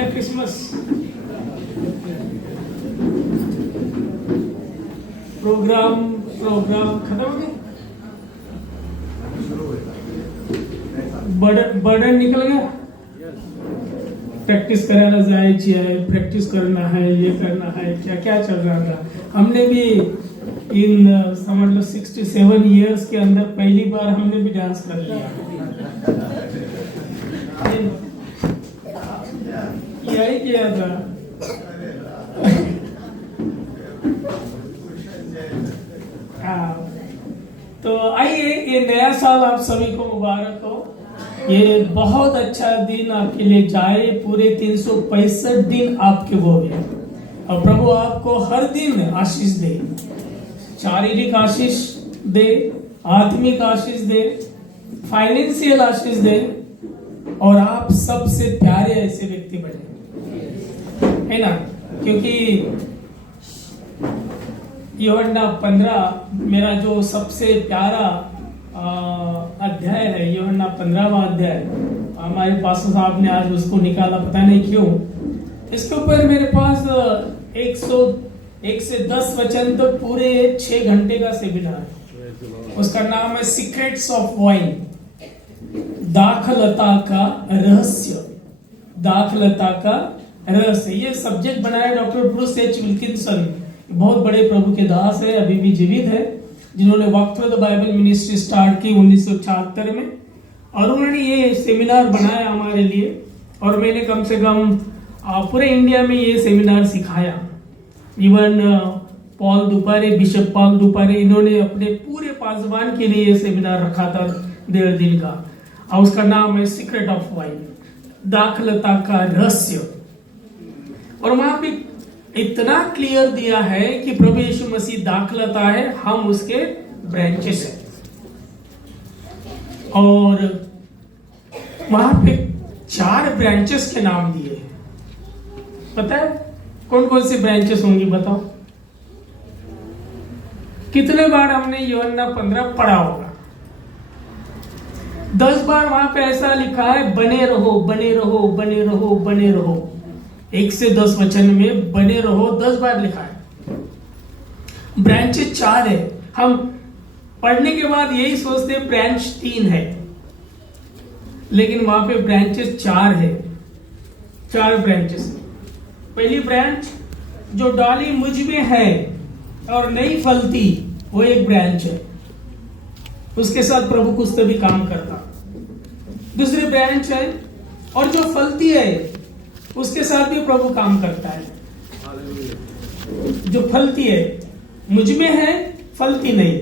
गया Christmas. Programme खत्म हो गया, बर्डन निकल गया। प्रैक्टिस करायला जायची है, प्रैक्टिस करना है, ये करना है, क्या क्या चल रहा था। हमने भी इन समझ लो 67 इयर्स के अंदर पहली बार हमने भी डांस कर लिया। यही किया था। तो आइए, ये नया साल आप सभी को मुबारक हो। ये बहुत अच्छा दिन आपके लिए जाए, पूरे 365 दिन आपके वो है, और प्रभु आपको हर दिन आशीष दे, शारीरिक आशीष दे, आत्मिक आशीष दे, फाइनेंशियल आशीष दे, और आप सबसे प्यारे ऐसे व्यक्ति बने, है ना। क्योंकि यूहन्ना 15 मेरा जो सबसे प्यारा अध्याय है, यूहन्ना 15वां अध्याय। हमारे पास्टर साहब ने आज उसको निकाला, पता नहीं क्यों। इसके ऊपर मेरे पास 101 से 10 वचन तो पूरे 6 घंटे का सेमिनार है। उसका नाम है सीक्रेट्स ऑफ वाइन, दाखलता का रहस्य। दाखलता का रहस्य, ये सब्जेक्ट बनाया डॉक्टर ब्रूस एच विल्किंसन, बहुत बड़े प्रभु के दास है, अभी भी जीवित है, जिन्होंने walk through the Bible ministry start की 1976 में। और उन्होंने ये सेमिनार बनाया हमारे लिए, और मैंने कम से कम पूरे इंडिया में ये सेमिनार सिखाया। Even Paul Dupare, bishop Paul Dupare, इन्होंने अपने पूरे पासवान के लिए ये सेमिनार रखा था 1.5 दिन का, और उसका नाम है सीक्रेट ऑफ वाइन, दाखलता का रहस्य। और वहां पे इतना क्लियर दिया है कि प्रभु यीशु मसीह दाखलता है, हम उसके ब्रांचेस हैं। और वहां पे 4 ब्रांचेस के नाम दिए हैं। पता है कौन कौन सी ब्रांचेस होंगी, बताओ। कितने बार हमने यूहन्ना 15 पढ़ा होगा? 10 बार वहां पे ऐसा लिखा है, बने रहो, बने रहो, बने रहो, बने रहो। 1 से 10 वचन में बने रहो 10 बार लिखा है। ब्रांचेस 4 है। हम पढ़ने के बाद यही सोचते हैं ब्रांच 3 है, लेकिन वहां पे ब्रांचेस 4 है। 4 ब्रांचेस। पहली ब्रांच, जो डाली मुझ में है और नहीं फलती, वो एक ब्रांच है, उसके साथ प्रभु कुछ तो भी काम करता। दूसरी ब्रांच है, और जो फलती है उसके साथ भी प्रभु काम करता है। जो फलती है, मुझ में है, फलती नहीं,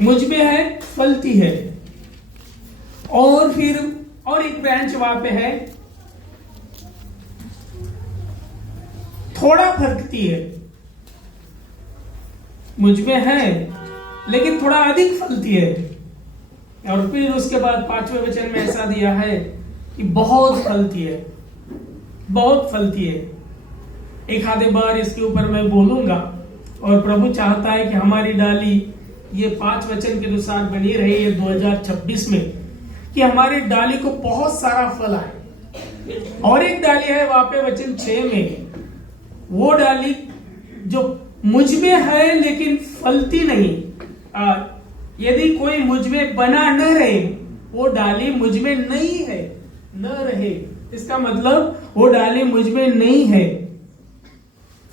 मुझ में है, फलती है। और फिर और एक ब्रांच वहां पे है, थोड़ा फलती है, मुझ में है लेकिन थोड़ा अधिक फलती है। और फिर उसके बाद 5वें वचन में ऐसा दिया है कि बहुत फलती है, बहुत फलती है। एक आधे बार इसके ऊपर मैं बोलूंगा, और प्रभु चाहता है कि हमारी डाली ये 5 वचन के अनुसार बनी रही है 2026 में, कि हमारी डाली को बहुत सारा फल आए। और एक डाली है वहां पे वचन 6 में, वो डाली जो मुझ में है लेकिन फलती नहीं। यदि कोई मुझ में बना न रहे, वो डाली मुझ में नहीं है, न रहे, इसका मतलब वो डाली मुझ में नहीं है।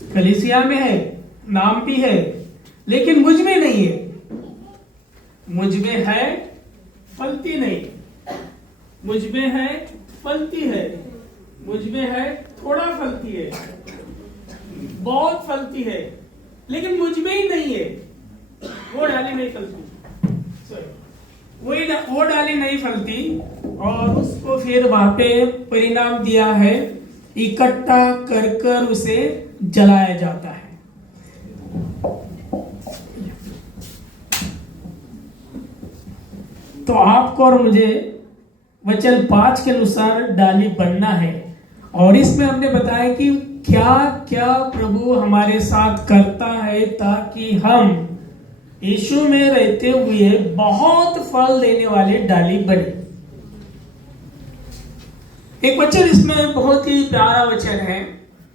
कलीसिया में है, नाम भी है, लेकिन मुझ में नहीं है। मुझ में है, फलती नहीं, मुझ में है, फलती है, मुझ में है, थोड़ा फलती है, बहुत फलती है, लेकिन मुझ में ही नहीं है, वो डाली नहीं फलती। वो डाली नहीं फलती, और उसको फिर वहां पे परिणाम दिया है, इकट्ठा कर कर उसे जलाया जाता है। तो आपको और मुझे वचन 5 के अनुसार डाली बनना है। और इसमें हमने बताया कि क्या क्या प्रभु हमारे साथ करता है, ताकि हम यीशु में रहते हुए बहुत फल देने वाले डाली बने। एक वचन इसमें बहुत ही प्यारा वचन है,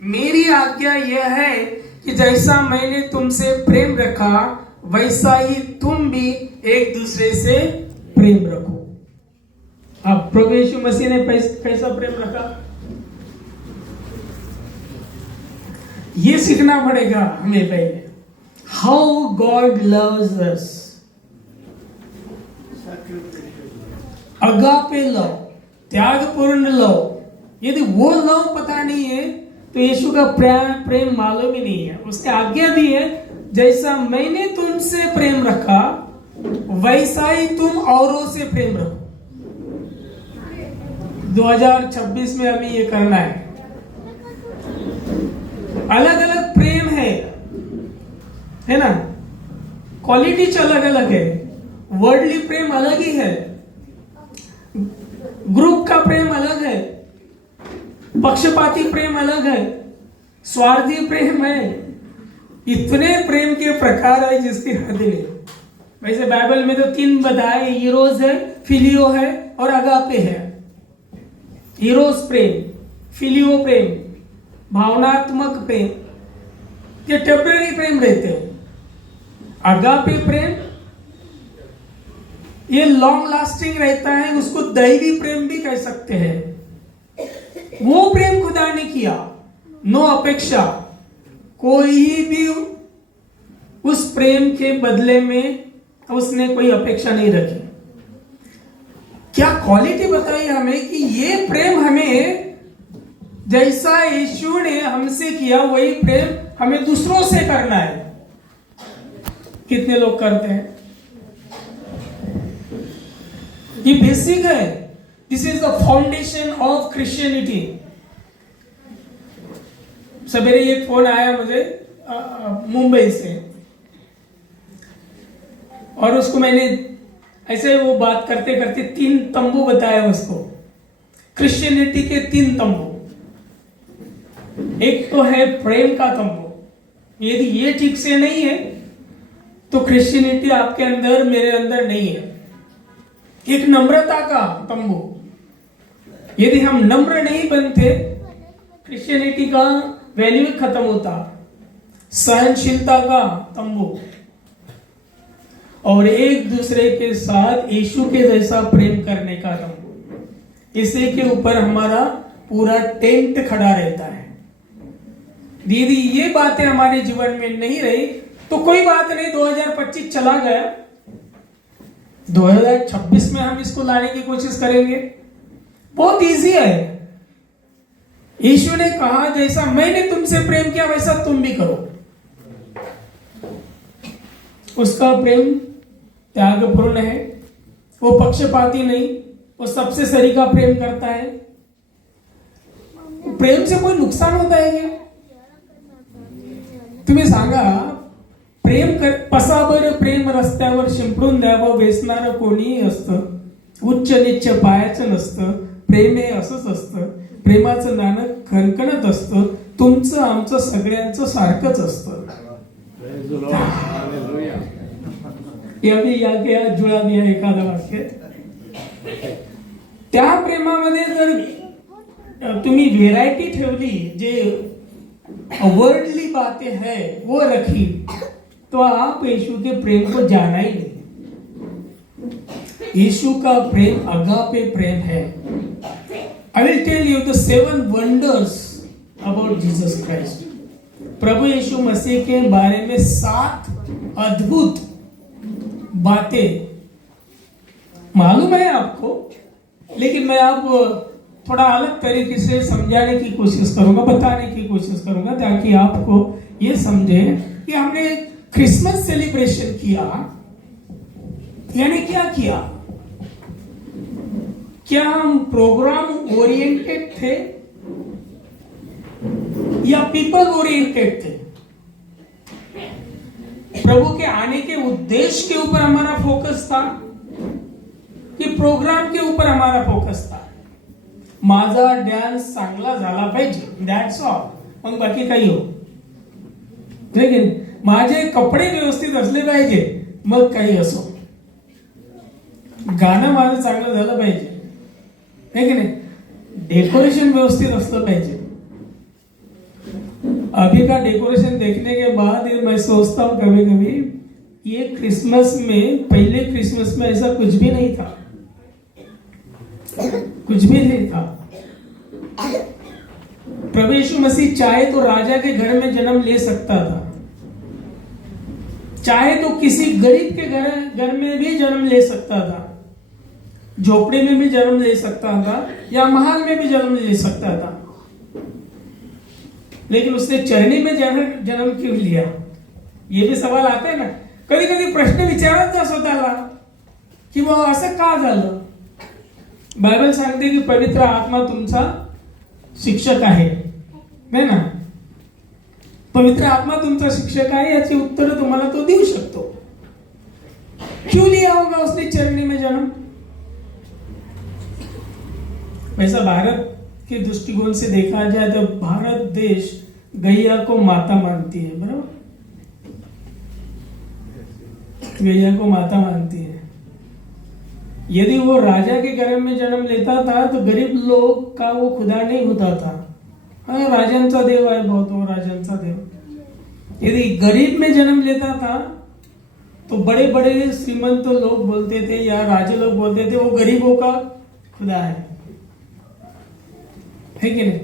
मेरी आज्ञा यह है कि जैसा मैंने तुमसे प्रेम रखा वैसा ही तुम भी एक दूसरे से प्रेम रखो। अब प्रभु यीशु मसीह ने कैसा प्रेम रखा, ये सीखना पड़ेगा हमें पहले। How God loves us, agape love, त्यागपूर्ण लव। यदि वो लव पता नहीं है तो यीशु का प्रेम मालूम ही नहीं है। उसने आज्ञा दी है, जैसा मैंने तुमसे प्रेम रखा वैसा ही तुम औरों से प्रेम रखो। 2026 में हमें ये करना है। अलग अलग प्रेम है ना, क्वालिटीज अलग अलग है। वर्ल्डली प्रेम अलग ही है, ग्रुप का प्रेम अलग है, पक्षपाती प्रेम अलग है, स्वार्थी प्रेम है। इतने प्रेम के प्रकार है जिसकी हद नहीं। वैसे बाइबल में तो 3 बताए, ईरोस है, फिलियो है और अगापे है। ईरोस प्रेम, फिलियो प्रेम, भावनात्मक प्रेम, ये टेम्पररी प्रेम रहते हैं। अगापे प्रेम ये लॉन्ग लास्टिंग रहता है, उसको दैवी प्रेम भी कह सकते हैं। वो प्रेम खुदा ने किया, नो अपेक्षा, कोई भी उस प्रेम के बदले में उसने कोई अपेक्षा नहीं रखी। क्या क्वालिटी बताई हमें कि ये प्रेम हमें, जैसा यीशु ने हमसे किया वही प्रेम हमें दूसरों से करना है। कितने लोग करते हैं? ये बेसिक है। This is the foundation of Christianity. सवेरे एक फोन आया मुझे मुंबई से, और उसको मैंने ऐसे वो बात करते करते 3 तंबू बताया उसको, क्रिश्चियनिटी के 3 तंबू। एक तो है प्रेम का तंबू, यदि ये ठीक से नहीं है तो क्रिश्चियनिटी आपके अंदर मेरे अंदर नहीं है। एक नम्रता का तंबू, यदि हम नम्र नहीं बनते क्रिश्चियनिटी का वैल्यू खत्म होता। सहनशीलता का तंबू, और एक दूसरे के साथ यीशु के जैसा प्रेम करने का तंबू। इसी के ऊपर हमारा पूरा टेंट खड़ा रहता है। दीदी ये बातें हमारे जीवन में नहीं रही तो कोई बात नहीं, 2025 चला गया, 2026 में हम इसको लाने की कोशिश करेंगे। बहुत इजी है। यीशु ने कहा जैसा मैंने तुमसे प्रेम किया वैसा तुम भी करो। उसका प्रेम त्यागपूर्ण है, वो पक्षपाती नहीं, वो सबसे सरीखा प्रेम करता है। प्रेम से कोई नुकसान होता है क्या? तुम्ही सांगा, प्रेम पसाबर प्रेम रस्त्यावर शिंपडून द्यावं वेचणारं कोणीही असतं, उच्च नीच पायाचं नसतं, प्रेम हे असंच असतं, प्रेमाचं नाणं खणखणत असतं, तुमचं आमचं सगळ्यांचं सारखंच असतं। यावी या क्या जुळा दिया एखादा वाक्य। त्या प्रेमामध्ये जर तुम्ही व्हेरायटी ठेवली, जे वर्ल्डली बातें है वो रखी, तो आप यीशु के प्रेम को जाना ही नहीं। यीशु का प्रेम अगापे प्रेम है। I will tell you the 7 wonders about Jesus Christ. प्रभु यीशु मसीह के बारे में 7 अद्भुत बातें मालूम है आपको, लेकिन मैं आप थोड़ा अलग तरीके से समझाने की कोशिश करूंगा, बताने की कोशिश करूंगा, ताकि आपको ये समझे कि हमने क्रिसमस सेलिब्रेशन किया, यानी क्या किया? क्या हम प्रोग्राम ओरिएंटेड थे या पीपल ओरिएंटेड थे? प्रभु के आने के उद्देश्य के ऊपर हमारा फोकस था कि प्रोग्राम के ऊपर हमारा फोकस था? माझा डान्स चांगला झाला पाहिजे, दॅट्स ऑल, मग बाकी काही हो, ठीक आहे? माझे कपडे व्यवस्थित असले पाहिजे, मग काही असो, गाणं माझं चांगलं झालं पाहिजे, है की नाही? डेकोरेशन व्यवस्थित असलं पाहिजे. अभी का डेकोरेशन देखने के बाद ये मैं सोचता हूँ कभी कभी, ये क्रिसमस में, पहले क्रिसमस में ऐसा कुछ भी नहीं था, कुछ भी नहीं था. प्रभु यीशु मसीह चाहे तो राजा के घर में जन्म ले सकता था, चाहे तो किसी गरीब के घर में भी जन्म ले सकता था, झोपड़ी में भी जन्म ले सकता था, या महल में भी जन्म ले सकता था. लेकिन उसने चरणी में जन्म क्यों लिया? ये भी सवाल आता है ना. कधी कधी प्रश्न विचारत जा स्वतःला की बाबा असं का झालं. बायबल सांगते की पवित्र आत्मा तुमचा शिक्षक आहे, है ना. पवित्र आत्मा तुमचा शिक्षक आहे, याची उत्तर तुम्हाला तो देऊ शकतो. क्यों लिया होगा उसने चरणी में जन्म? वैसा भारत के दृष्टिकोण से देखा जाए तो भारत देश गैया को माता मानती है, बराबर. गैया को माता मानती है. यदि वो राजा के घर में जन्म लेता था तो गरीब लोग का वो खुदा नहीं होता था. हाँ, राजांचा देव आहे बहुत, वो राजांचा देव. यदि गरीब में जन्म लेता था तो बड़े बड़े श्रीमंत लोग बोलते थे या राजे लोग बोलते थे वो गरीबों का खुदा है की नाही.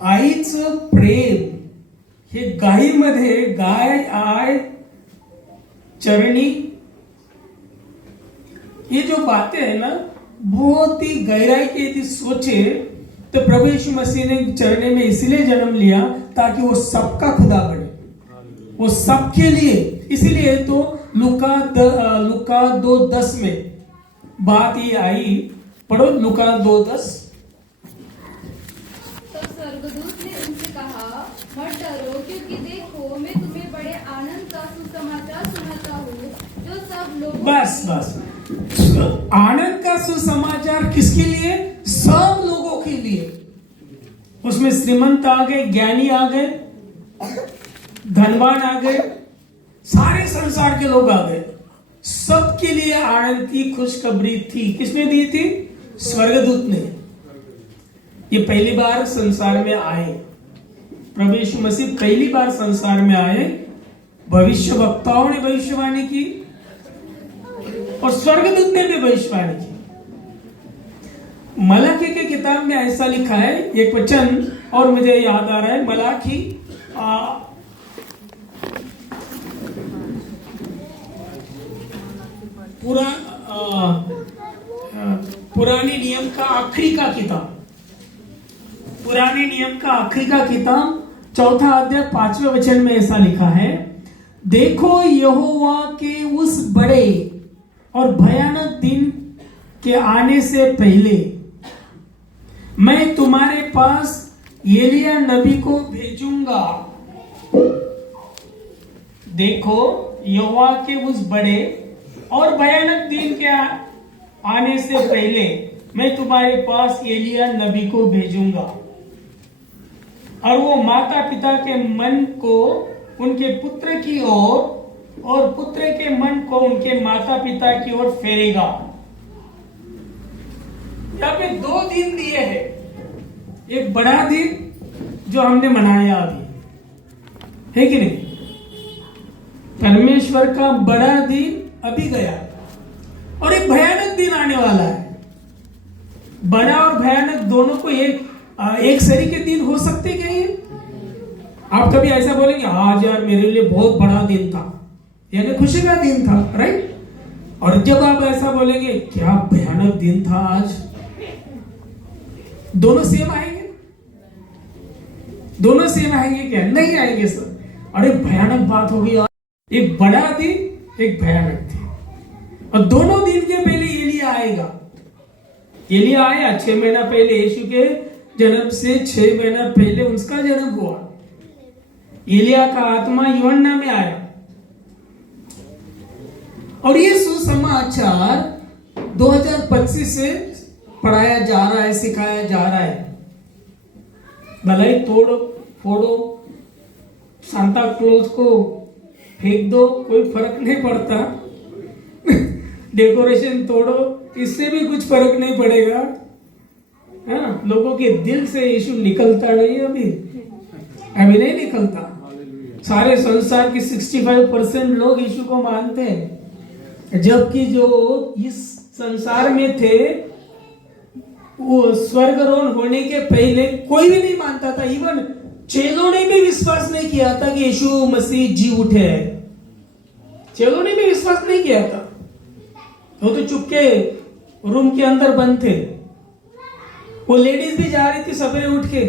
आईचं प्रेम हे गायीमध्ये, गाय आय चरणी, ये जो बातें है ना बहुत ही गहराई की यदि सोचे तो प्रभु यीशु मसीह ने चरणी में इसलिए जन्म लिया ताकि वो सबका खुदा बने, वो सबके लिए. इसीलिए तो लुका 2:10 में बात ये आई. पढ़ो लुका 2:10. स्वर्गदूत ने उनसे कहा, मत डरो, क्योंकि देखो मैं तुम्हें बड़े आनंद का सुसमाचार सुनाता हूँ जो सब लोग. बस आनंद का सुसमाचार किसके लिए? सब लोगों के लिए. उसमें श्रीमंत आ गए, ज्ञानी आ गए, धनवान आ गए, सारे संसार के लोग आ गए. सबके लिए आनंद की खुशखबरी थी. किसने दी थी? स्वर्गदूत ने. ये पहली बार संसार में आए. प्रभु यीशु मसीह पहली बार संसार में आए. भविष्य वक्ताओं ने भविष्यवाणी की और स्वर्गदूत ने भी भविष्यवाणी की. मलाकी के किताब में ऐसा लिखा है, एक वचन और मुझे याद आ रहा है. मलाकी पुराने नियम का आखिरी का किताब, पुराने नियम का आखिरी का किताब 4 अध्याय 5वें वचन में ऐसा लिखा है, देखो यहोवा के उस बड़े और भयानक दिन के आने से पहले मैं तुम्हारे पास एलिया नबी को भेजूंगा. देखो यहोवा के उस बड़े और भयानक दिन के आने से पहले मैं तुम्हारे पास एलिया नबी को भेजूंगा और वो माता पिता के मन को उनके पुत्र की ओर और पुत्र के मन को उनके माता पिता की ओर फेरेगा. यहाँ पे 2 दिन दिए हैं. एक बड़ा दिन जो हमने मनाया अभी, है कि नहीं. परमेश्वर का बड़ा दिन अभी गया और एक भयानक दिन आने वाला है. बड़ा और भयानक दोनों को एक सरी के दिन हो सकते क्या? ये आप कभी ऐसा बोलेंगे आज यार मेरे लिए बहुत बड़ा दिन था, यानी खुशी का दिन था, राइट. और जब आप ऐसा बोलेंगे क्या भयानक दिन था आज, दोनों सेम आएंगे? दोनों सेम आएंगे क्या? नहीं आएंगे सर. अरे भयानक बात हो गई, एक बड़ा दिन एक भयानक दिन. और दोनों दिन के पहले एलिया आएगा. एलिया आया 6 महीना पहले, यीशु के जन्म से 6 महीना पहले उसका जन्म हुआ. एलिया का आत्मा यूहन्ना में आया और ये सुसमाचार 2025 से पढ़ाया जा रहा है, सिखाया जा रहा है. भलाई तोड़ो फोड़ो, सांता क्लॉज को फेंक दो, कोई फर्क नहीं पड़ता. डेकोरेशन तोड़ो, इससे भी कुछ फर्क नहीं पड़ेगा. है ना, लोगों के दिल से यीशु निकलता नहीं है अभी नहीं निकलता। सारे संसार के 65% लोग यीशु को मानते हैं, जबकि जो इस संसार में थे वो स्वर्गारोहण होने के पहले कोई भी नहीं मानता था। इवन चेलों ने भी विश्वास नहीं किया था कि यीशु मसीह जी उठे हैं। चेलों ने भी विश्वास नहीं किया था, वो तो चुपके रूम के अंदर बंद थे। वो लेडीज भी जा रही थी सवेरे उठ के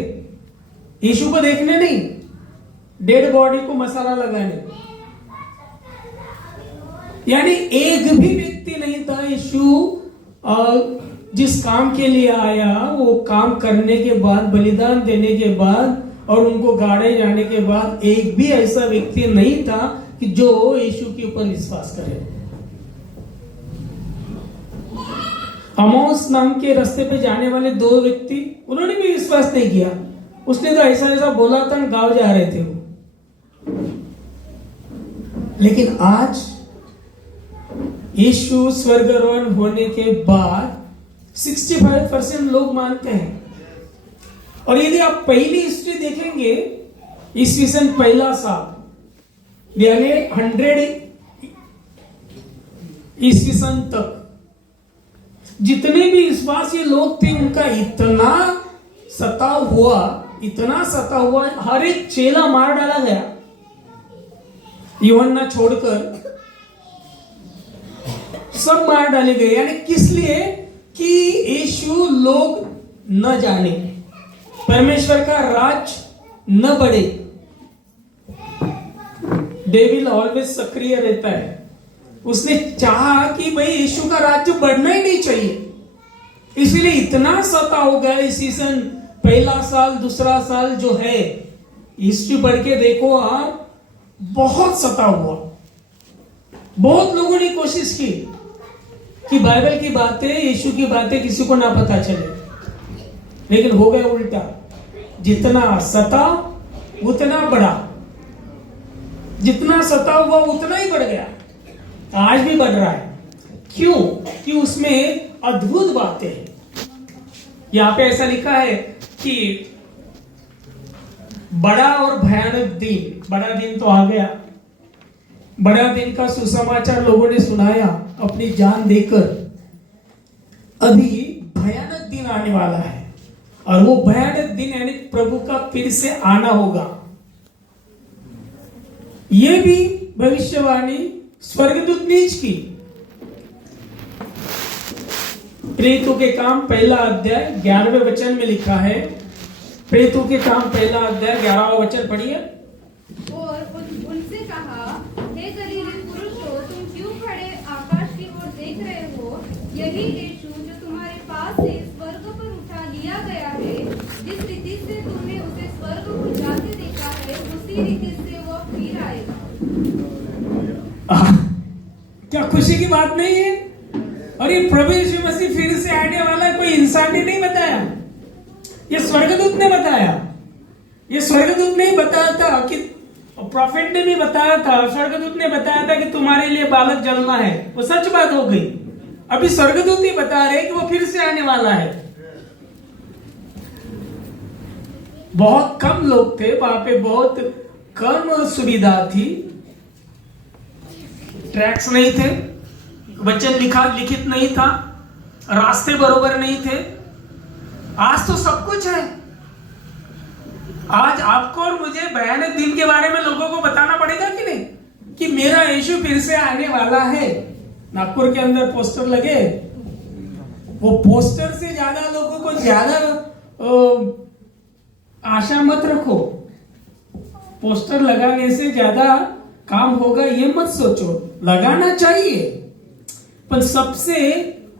यीशु को देखने नहीं, डेड बॉडी को मसाला लगाने। यानी एक भी व्यक्ति नहीं था यीशु जिस काम के लिए आया वो काम करने के बाद, बलिदान देने के बाद और उनको गाड़े जाने के बाद एक भी ऐसा व्यक्ति नहीं था कि जो यीशु के ऊपर विश्वास करे। अमोस नाम के रास्ते पे जाने वाले 2 व्यक्ति, उन्होंने भी विश्वास नहीं किया। उसने तो ऐसा ऐसा बोला था, गांव जा रहे थे वो। लेकिन आज यीशु स्वर्गारोहण होने के बाद 65% लोग मानते हैं। और यदि आप पहली हिस्ट्री देखेंगे, ईस्वी सन पहला साल यानी 100 ईस्वी सन तक जितने भी विश्वासी लोग थे उनका इतना सताव हुआ, हर एक चेला मार डाला गया, यूहन्ना छोड़कर सब मार डाले गए। यानी किस लिए? कि यीशु लोग न जाने, परमेश्वर का राज न बढ़े। डेविल ऑलवेज सक्रिय रहता है। उसने चाहा कि भाई यीशु का राज्य बढ़ना ही नहीं चाहिए, इसलिए इतना सता हो गया। इसी सन पहला साल, दूसरा साल जो है, हिस्ट्री पढ़ के देखो आप, बहुत सता हुआ। बहुत लोगों ने कोशिश की कि बाइबल की बातें, यीशु की बातें किसी को ना पता चले, लेकिन हो गया उल्टा। जितना सता उतना बढ़ा, जितना सता हुआ उतना ही बढ़ गया, आज भी बढ़ रहा है। क्यों? कि उसमें अद्भुत बातें हैं। यहां पे ऐसा लिखा है कि बड़ा और भयानक दिन, बड़ा दिन तो आ गया, बड़ा दिन का सुसमाचार लोगों ने सुनाया अपनी जान देकर। अभी भयानक दिन आने वाला है, और वो भयानक दिन यानी प्रभु का फिर से आना होगा। ये भी भविष्यवाणी स्वर्गदूत ने की। प्रेरितों के काम पहला अध्याय 11वें वचन में लिखा है। प्रेरितों के काम पहला अध्याय 11वां वचन पढ़िए। और उनसे कहा, हे गलीली पुरुषों, तुम क्यों खड़े आकाश की ओर देख रहे हो? यही यीशु जो तुम्हारे पास से स्वर्ग पर उठा लिया गया है, जिस रीति से तुमने उसे स्वर्ग को जाते देखा है, उसी रीति से वो फिर आएगा। क्या खुशी की बात नहीं है? और ये प्रभु यीशु मसीह फिर से आने वाला है, कोई इंसान ने नहीं बताया, ये स्वर्गदूत ने बताया। ये स्वर्गदूत ने बताया था कि प्रॉफिट ने भी बताया था, स्वर्गदूत ने बताया था कि तुम्हारे लिए बालक जन्मा है, वो सच बात हो गई। अभी स्वर्गदूत ही बता रहे कि वो फिर से आने वाला है। बहुत कम लोग थे वहां पे, बहुत कम सुविधा थी, ट्रैक्स नहीं थे, वचन लिखित नहीं था, रास्ते बरोबर नहीं थे। आज तो सब कुछ है। आज आपको और मुझे भयानक दिन के बारे में लोगों को बताना पड़ेगा कि नहीं, कि मेरा यीशु फिर से आने वाला है। नागपुर के अंदर पोस्टर लगे, वो पोस्टर से ज्यादा लोगों को ज्यादा आशा मत रखो। पोस्टर लगाने से ज्यादा काम होगा ये मत सोचो, लगाना चाहिए, पर सबसे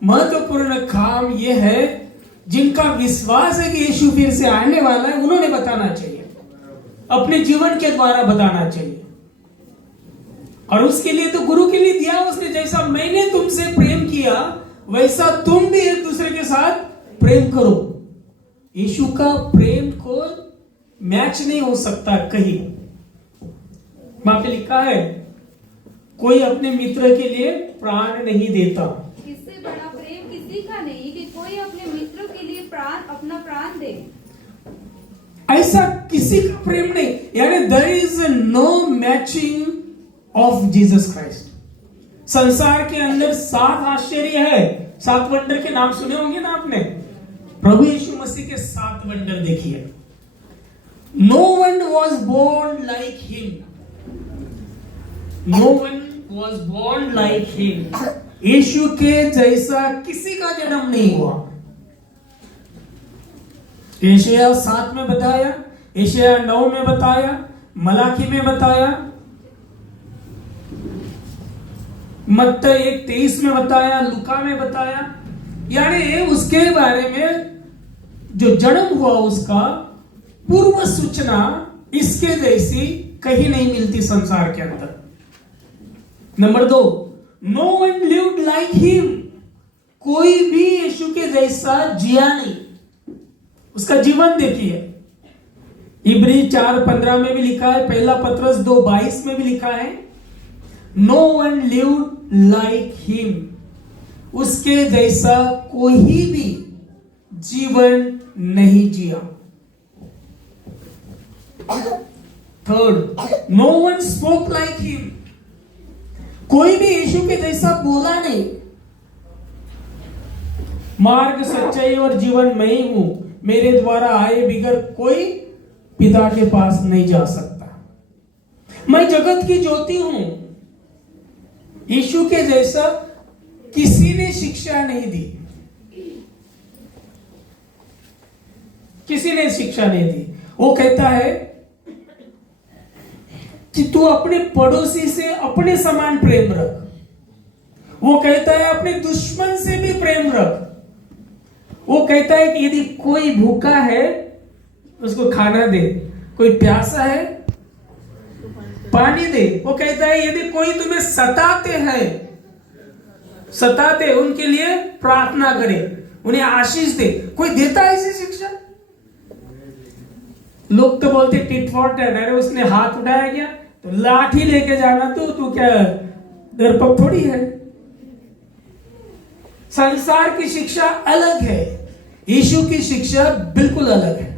महत्वपूर्ण काम यह है जिनका विश्वास है कि यीशु फिर से आने वाला है, उन्होंने बताना चाहिए, अपने जीवन के द्वारा बताना चाहिए। और उसके लिए तो गुरु के लिए दिया उसने, जैसा मैंने तुमसे प्रेम किया वैसा तुम भी एक दूसरे के साथ प्रेम करो। यीशु का प्रेम को मैच नहीं हो सकता कहीं। वहां पे लिखा है, कोई अपने मित्र के लिए प्राण नहीं देता। इससे बड़ा प्रेम किसी का नहीं कि कोई अपने मित्र के लिए प्राण अपना प्राण दे। ऐसा किसी का प्रेम नहीं, यानी there is no matching of Jesus Christ. संसार के अंदर 7 आश्चर्य है, 7 वंडर के नाम सुने होंगे ना आपने। प्रभु यीशु मसीह के 7 वंडर देखिए। No one was born like him, no one was born like him. यीशु के जैसा किसी का जन्म नहीं हुआ। एशिया 7 में बताया, एशिया 9 में बताया, मलाकी में बताया, मत्ती 1:23 में बताया, लूका में बताया। यानी उसके बारे में जो जन्म हुआ उसका पूर्व सूचना इसके जैसी कहीं नहीं मिलती संसार के अंदर। Number 2, no one lived like him. कोई भी यीशु के जैसा जिया नहीं। उसका जीवन देखिए, इब्री 4:15 में भी लिखा है, पहला पत्रस 2:22 में भी लिखा है, no one lived like him. उसके जैसा कोई भी जीवन नहीं जिया। Third, no one spoke like him. कोई भी यीशु के जैसा बोला नहीं। मार्ग, सच्चाई और जीवन मैं ही हूं, मेरे द्वारा आए बिगर कोई पिता के पास नहीं जा सकता। मैं जगत की ज्योति हूं। यीशु के जैसा किसी ने शिक्षा नहीं दी, किसी ने शिक्षा नहीं दी। वो कहता है कि तू अपने पड़ोसी से अपने समान प्रेम रख। वो कहता है अपने दुश्मन से भी प्रेम रख। वो कहता है कि यदि कोई भूखा है उसको खाना दे, कोई प्यासा है पानी दे। वो कहता है यदि कोई तुम्हें सताते उनके लिए प्रार्थना करे, उन्हें आशीष दे। कोई देता है ऐसी शिक्षा? लोग तो बोलते टिट फॉर टैट, अरे उसने हाथ उठाया क्या तो लाठी लेके जाना, तू क्या दरपक थोड़ी है। संसार की शिक्षा अलग है, यीशु की शिक्षा बिल्कुल अलग है।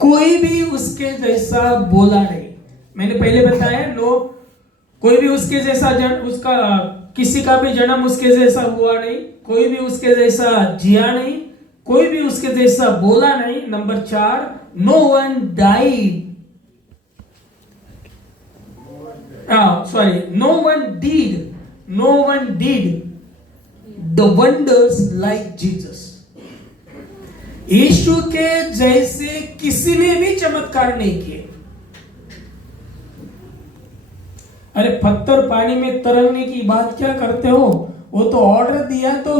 कोई भी उसके जैसा बोला नहीं। मैंने पहले बताया, कोई भी उसके जैसा किसी का भी जन्म उसके जैसा हुआ नहीं, कोई भी उसके जैसा जिया नहीं, कोई भी उसके जैसा बोला नहीं। Number 4, no one died, no one did the wonders like Jesus. यीशु के जैसे किसी ने भी चमत्कार नहीं किए। अरे पत्थर पानी में तरंगने की बात क्या करते हो? वो तो ऑर्डर दिया तो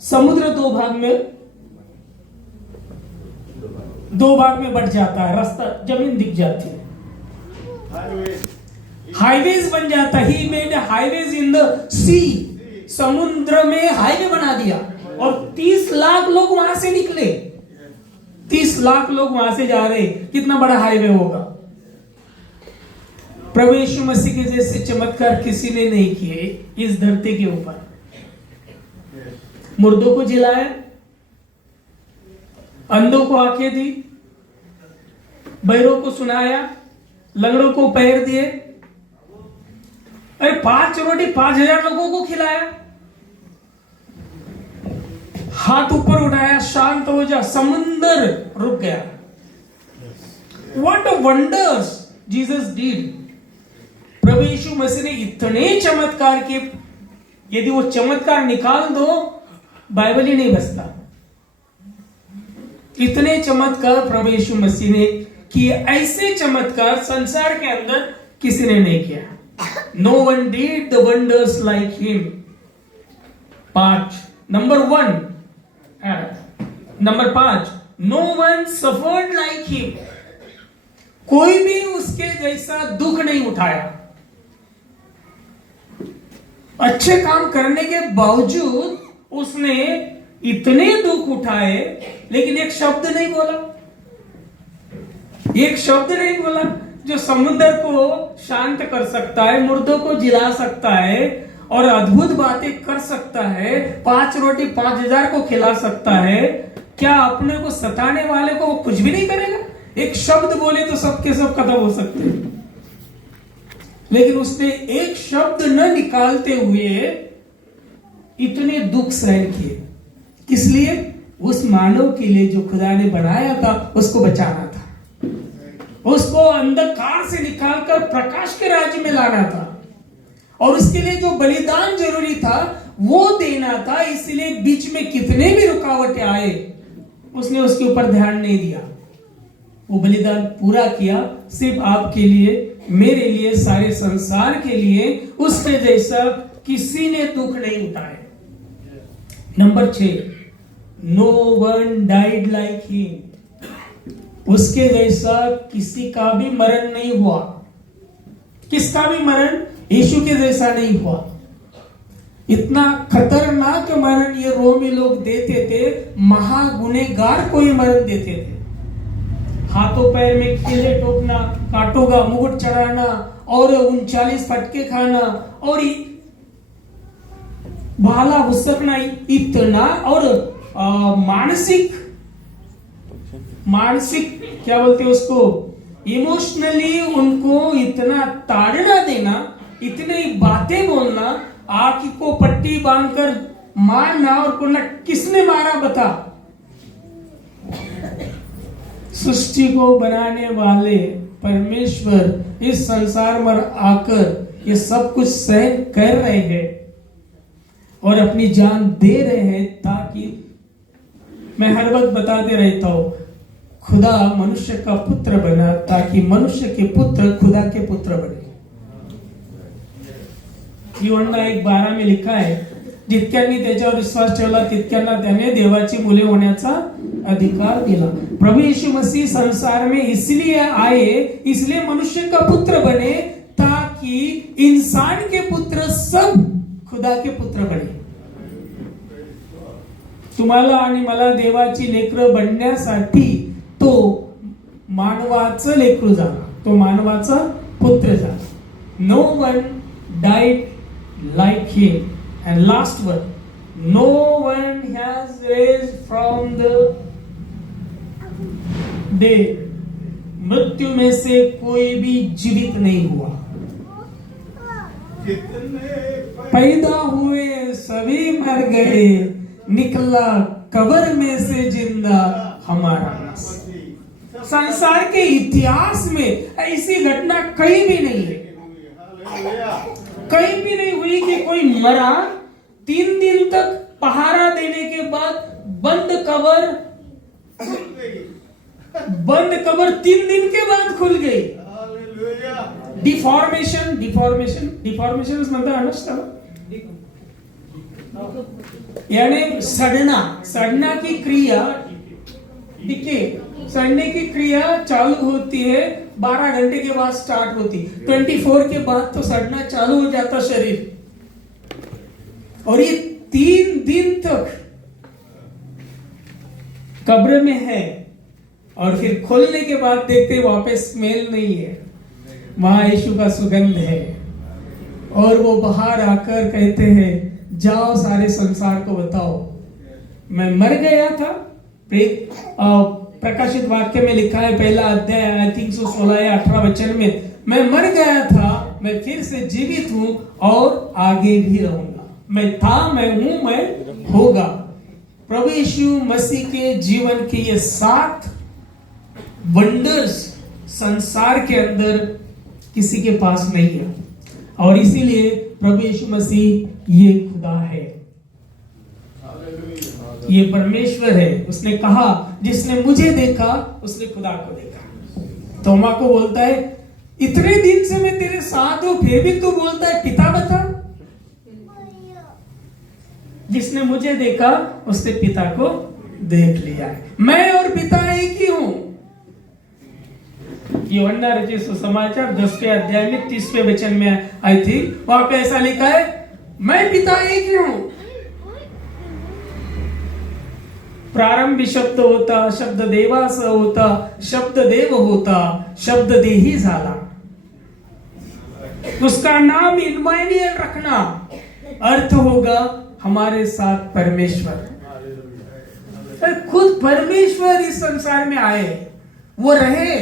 समुद्र 2 भाग में बढ़ जाता है, रास्ता जमीन दिख जाती है, हाईवेज बन जाता है। He made highways in the sea. समुद्र में हाईवे बना दिया और 30 लाख लोग वहां से निकले। 30 लाख लोग वहां से जा रहे, कितना बड़ा हाईवे होगा। प्रभु यीशु मसीह के जैसे चमत्कार किसी ने नहीं किए इस धरती के ऊपर। मुर्दों को जिलाया, अंधों को आंखें दी, बहरों को सुनाया, लंगड़ों को पैर दिए। अरे 5 रोटी 5000 लोगों को खिलाया। हाथ ऊपर उठाया, शांत हो जा, समुंदर रुक गया। What a wonders Jesus did. प्रभु यीशु मसीह ने इतने चमत्कार किए, यदि वो चमत्कार निकाल दो बाइबल ही नहीं बचता। इतने चमत्कार प्रभु यीशु मसीह ने किए, ऐसे चमत्कार संसार के अंदर किसी ने नहीं किया। No one did the wonders like him. 5, number 5, no one suffered like him. कोई भी उसके जैसा दुख नहीं उठाया। अच्छे काम करने के बावजूद उसने इतने दुख उठाए, लेकिन एक शब्द नहीं बोला। एक शब्द नहीं बोला। जो समुद्र को शांत कर सकता है, मुर्दों को जिला सकता है और अद्भुत बातें कर सकता है, 5 रोटी 5000 को खिला सकता है, क्या अपने को सताने वाले को वो कुछ भी नहीं करेगा? एक शब्द बोले तो सबके सब खत्म हो सकते हैं, लेकिन उसने एक शब्द न निकालते हुए इतने दुख सहन किए। किस लिए? उस मानव के लिए जो खुदा ने बनाया था, उसको बचाना था, उसको अंधकार से निकालकर प्रकाश के राज्य में लाना था, और उसके लिए जो बलिदान जरूरी था वो देना था। इसलिए बीच में कितने भी रुकावटें आए, उसने उसके ऊपर ध्यान नहीं दिया। वो बलिदान पूरा किया, सिर्फ आपके लिए, मेरे लिए, सारे संसार के लिए। उसके जैसा किसी ने दुख नहीं उठाए। Number 6, no one died like him. उसके जैसा किसी का भी मरण नहीं हुआ। किसका भी मरण यीशु के जैसा नहीं हुआ। इतना खतरनाक मरण ये रोमी लोग देते थे, महागुनेगार को ही मरण देते थे। हाथों पैर में कीड़े टोकना, कांटों का मुकुट चढ़ाना और 39 फटके खाना और भाला भुसकना, इतना। और मानसिक क्या बोलते हैं उसको, इमोशनली उनको इतना ताड़ना देना, इतनी बातें बोलना, आंख को पट्टी बांधकर मारना और बोलना किसने मारा बता। सृष्टि को बनाने वाले परमेश्वर इस संसार में आकर ये सब कुछ सहन कर रहे हैं और अपनी जान दे रहे हैं, ताकि मैं हर वक्त बताते रहता हूं, खुदा मनुष्य का पुत्र बना ताकि मनुष्य के पुत्र खुदा के पुत्र बने। यूहन्ना 1:12 में लिखा है, जितक्यांनी त्याच्यावर विश्वास ठेवला तितक्यांना त्याने देवाची मुले होण्याचा अधिकार दिला। प्रभु यीशु मसीह संसार में इसलिए आए, इसलिए मनुष्य का पुत्र बने, ताकि इंसान के पुत्र सब खुदा के पुत्र बने। तुम्हाला आणि मला देवाची लेकरं बनण्यासाठी तो मानवाचं लेकरू झाला, तो मानवाचा पुत्र झाला. No one died like him. And last one, no one has raised from the dead. मृत्यु में से कोई भी जीवित नहीं हुआ. पैदा हुए सभी मर गए, निकला कब्र में से जिंदा हमारा. संसार के इतिहास में ऐसी घटना कहीं भी नहीं है. कहीं भी नहीं हुई कि कोई मरा, 3 दिन तक पहारा देने के बाद बंद कबर 3 दिन के बाद खुल गई. डिफॉर्मेशन म्हणता अनुष्ठान, यानी सड़ना की क्रिया, देखिए सड़ने की क्रिया चालू होती है 12 घंटे के बाद स्टार्ट होती, 24 के बाद तो सड़ना चालू हो जाता शरीर. और ये 3 दिन तक कब्र में है और फिर खोलने के बाद देखते वापस स्मेल नहीं है, वहां यीशु का सुगंध है. और वो बाहर आकर कहते हैं, जाओ सारे संसार को बताओ मैं मर गया था. प्रकाशित वाक्य में लिखा है, पहला अध्याय आई थिंक 16 या 18 वचन में, मैं मर गया था, मैं फिर से जीवित हूं और आगे भी रहूंगा. मैं था, मैं हूं, मैं होगा. प्रभु यीशु मसीह के जीवन के ये 7 वंडर्स संसार के अंदर किसी के पास नहीं है. और इसीलिए प्रभु यीशु मसीह ये खुदा है, ये परमेश्वर है. उसने कहा, जिसने मुझे देखा उसने खुदा को देखा. तोमा को बोलता है, इतने दिन से मैं तेरे साथ हूं, फिर भी तू बोलता है पिता बता. जिसने मुझे देखा उसने पिता को देख लिया है. मैं और पिता एक ही हूं. यूहन्ना रचित सुसमाचार 10वें अध्याय में 30वें वचन में आई थी, वहां पे ऐसा लिखा है, मैं पिता एक ही हूं. प्रारंभी शब्द होता, शब्द देवासह होता, शब्द देव होता, शब्द देही झाला. उसका नाम इम्मानुएल रखना अर्थ होगा हमारे साथ परमेश्वर. खुद परमेश्वर इस संसार में आए, वो रहे,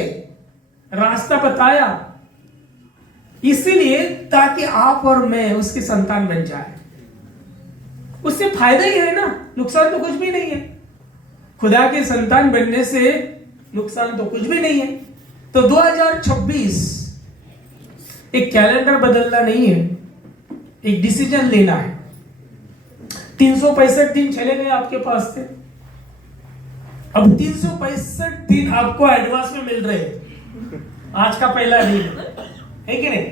रास्ता बताया, इसीलिए ताकि आप और मैं उसकी संतान बन जाए। उससे फायदा ही है ना, नुकसान तो कुछ भी नहीं है। खुदा की संतान बनने से नुकसान तो कुछ भी नहीं है। तो 2026 एक कैलेंडर बदलना नहीं है, एक डिसीजन लेना है। 365 दिन चले गए आपके पास से, अब 365 दिन आपको एडवांस में मिल रहे हैं। आज का पहिला दिन है की नाही?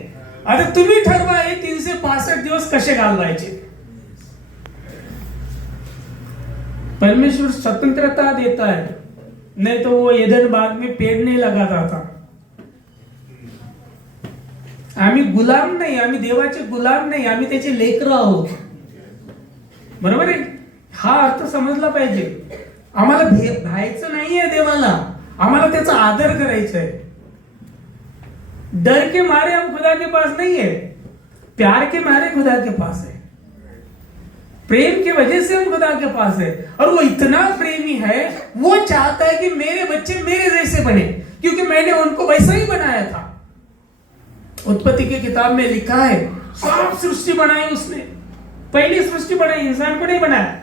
आता तुम्ही ठरवा हे 365 दिवस कसे घालवायचे। परमेश्वर स्वतंत्रता देता है, नहीं तो वो एदन बाग में पेड़ नहीं लगाता था। आम्ही गुलाम नाही, आम्ही देवाचे गुलाम नाही, आम्ही त्याचे लेकरं आहोत। बरोबर आहे? हा अर्थ समजला पाहिजे। आम्हाला भ्यायचं नाहीये देवाला, आम्हाला त्याचा आदर करायचा है। डर के मारे हम खुदा के पास नहीं है, प्यार के मारे खुदा के पास है, प्रेम की वजह से हम खुदा के पास है। और वो इतना प्रेमी है, वो चाहता है कि मेरे बच्चे मेरे जैसे बने, क्योंकि मैंने उनको वैसा ही बनाया था। उत्पत्ति की किताब में लिखा है, सब सृष्टि बनाई उसने, पहली सृष्टि बनाई, इंसान को नहीं बनाया।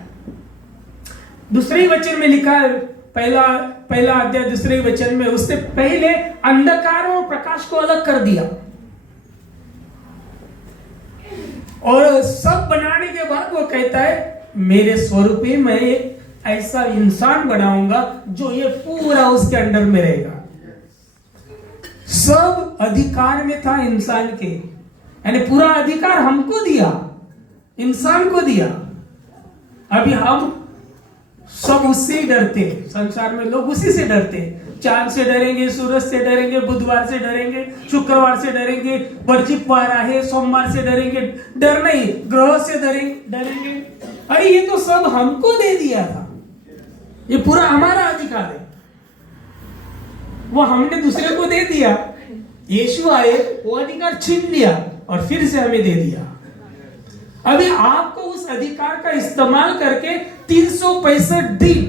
दूसरे वचन में लिखा है, पहला अध्याय दूसरे वचन में, उससे पहले अंधकार और प्रकाश को अलग कर दिया, और सब बनाने के बाद वो कहता है मेरे स्वरूप में मैं ऐसा इंसान बनाऊंगा जो ये पूरा उसके अंडर में रहेगा। सब अधिकार में था इंसान के, यानी पूरा अधिकार हमको दिया, इंसान को दिया। अभी हम सब उससे ही डरते, संसार में लोग उसी से डरते। चांद से डरेंगे, सूरज से डरेंगे, बुधवार से डरेंगे, शुक्रवार से डरेंगे, वर्जिकवार है, सोमवार से डरेंगे। डर नहीं, ग्रह से डरेंगे। अरे ये तो सब हमको दे दिया था, ये पूरा हमारा अधिकार है, वो हमने दूसरे को दे दिया। यीशु आए, वो अधिकार छीन लिया और फिर से हमें दे दिया। अभी आपको उस अधिकार का इस्तेमाल करके 365 दिन,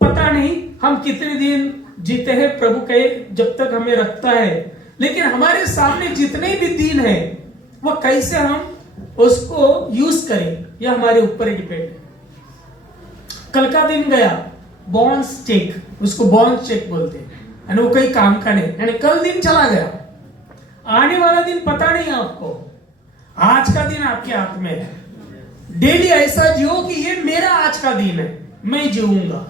पता नहीं हम कितने दिन जीते हैं प्रभु के, जब तक हमें रखता है, लेकिन हमारे सामने जितने भी दिन है वो कैसे हम उसको यूज करें, यह हमारे ऊपर ही डिपेंड है। कल का दिन गया, बॉन्स चेक, उसको बॉन्स चेक बोलते हैं, यानी वो कहीं काम का नहीं, यानी कल दिन चला गया। आने वाला दिन पता नहीं आपको, आज का दिन आपके हाथ में है। डेली ऐसा जियो कि ये मेरा आज का दिन है, मैं जीऊंगा,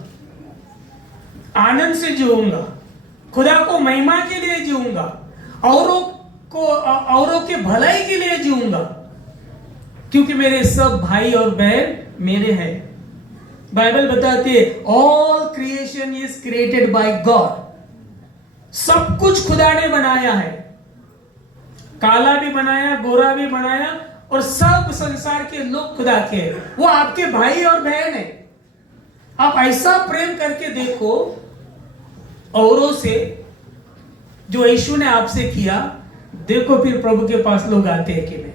आनंद से जीऊंगा, खुदा को महिमा के लिए जीऊंगा, औरों के भलाई के लिए जीऊंगा, क्योंकि मेरे सब भाई और बहन मेरे हैं। बाइबल बताती है all creation is created by God, सब कुछ खुदा ने बनाया है, काला भी बनाया, गोरा भी बनाया, और सब संसार के लोग खुदा के हैं, वो आपके भाई और बहन है। आप ऐसा प्रेम करके देखो औरों से जो यीशु ने आपसे किया, देखो फिर प्रभु के पास लोग आते हैं कि नहीं।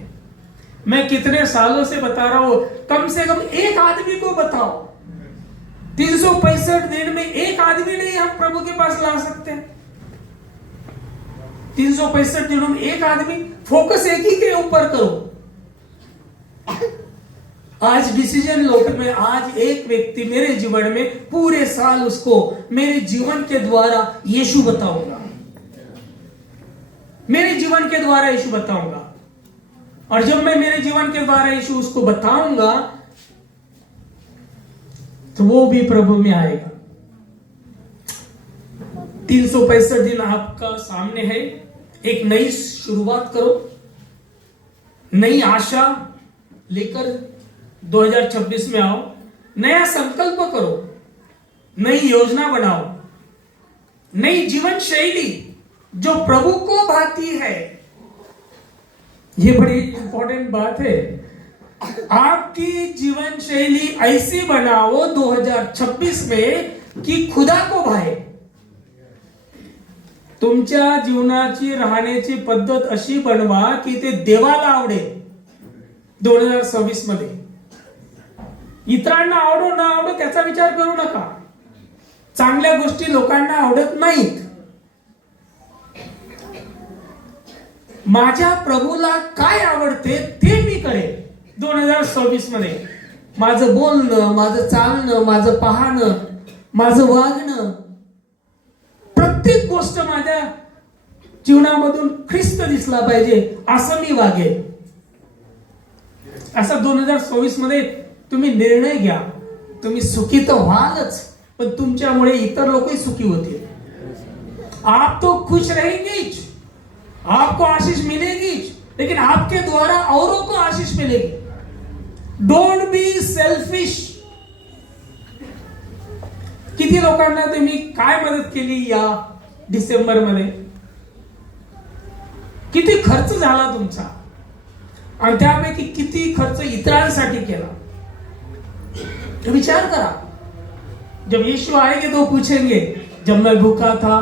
मैं कितने सालों से बता रहा हूं, कम से कम एक आदमी को बताओ, 365 दिन में एक आदमी नहीं हम प्रभु के पास ला सकते। 365 दिनों में एक आदमी, फोकस एक ही के ऊपर करो। आज डिसीजन लो कि मैं आज एक व्यक्ति मेरे जीवन में पूरे साल उसको मेरे जीवन के द्वारा यीशु बताऊंगा, मेरे जीवन के द्वारा यीशु बताऊंगा। और जब मैं मेरे जीवन के द्वारा यीशु उसको बताऊंगा तो वो भी प्रभु में आएगा। 365 दिन आपका सामने है, एक नई शुरुआत करो, नई आशा लेकर 2026 में आओ, नया संकल्प करो, नई योजना बनाओ, नई जीवन शैली जो प्रभु को भाती है। यह बड़ी इंपॉर्टेंट बात है। आपकी जीवन शैली ऐसी बनाओ 2026 में कि खुदा को भाए। तुमच्या जीवनाची राहण्याची पद्धत अशी बनवा की ते देवाला आवडेल 2026 मध्ये। इतरांना आवडो ना आवडो त्याचा विचार करू नका. चांगल्या गोष्टी लोकांना आवडत नाहीत. माझ्या प्रभूला काय आवडते ते मी करेन. 2026 मध्ये माझं बोलणं, माझं चालणं, माझं पाहणं, माझं वागणं, प्रत्येक गोष्ट माझ्या जीवनामधून ख्रिस्त दिसला पाहिजे असं मी वागेन. असं 2026 मध्ये तुम्ही निर्णय घ्या. तुम्ही सुखी तर व्हालच, पण तुमच्यामुळे इतर लोकही सुखी होतील. आप तो खुश रहेंगे, आपको आशीष मिलेगी, लेकिन आपके द्वारा औरों को आशीष मिलेगी. Don't be selfish. किती लोकांना तुम्ही काय मदत केली या डिसेंबर मध्ये? किती खर्च झाला तुमचा, आणि त्यापैकी किती खर्च इतरांसाठी केला? विचार करा. जब यीशु आएंगे तो पूछेंगे, जब मैं भूखा था,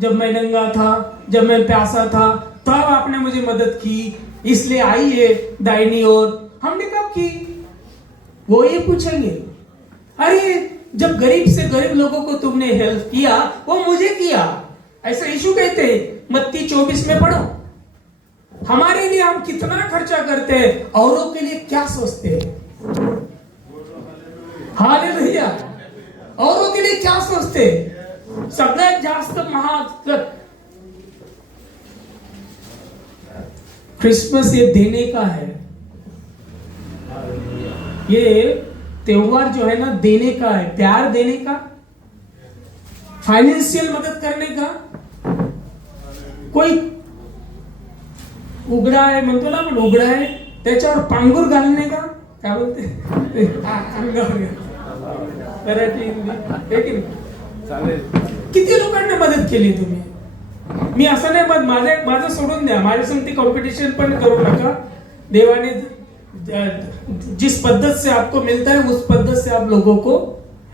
जब मैं नंगा था, जब मैं प्यासा था, तब आपने मुझे मदद की, इसलिए आइए दाहिनी ओर. हमने कब की? वो ये पूछेंगे. अरे जब गरीब से गरीब लोगों को तुमने हेल्प किया, वो मुझे किया. ऐसा यीशु कहते हैं. मत्ती 24 में पढ़ो. हमारे लिए हम कितना खर्चा करते हैं, औरों के लिए क्या सोचते हैं? हालेलुया. औरों के लिए क्या सोचते हैं? सगळ्यात जास्त महाग क्रिसमस ये देने का है. ये त्योहार जो है ना, देने का है. प्यार देने का, फाइनेंशियल मदद करने का. कोई उघडा आहे म्हणतो ना आपण, उघडा आहे त्याच्यावर पांघरूण घालणे का, काय बोलते मराठी हिंदी. किती लोकांना मदत केली तुम्ही? मी असं नाही, माझं सोडून द्या. माझ्या संगती कॉम्पिटिशन पण करू नका. देवाने जिस पद्धत से आपको मिलता है उस पद्धत से आप लोगों को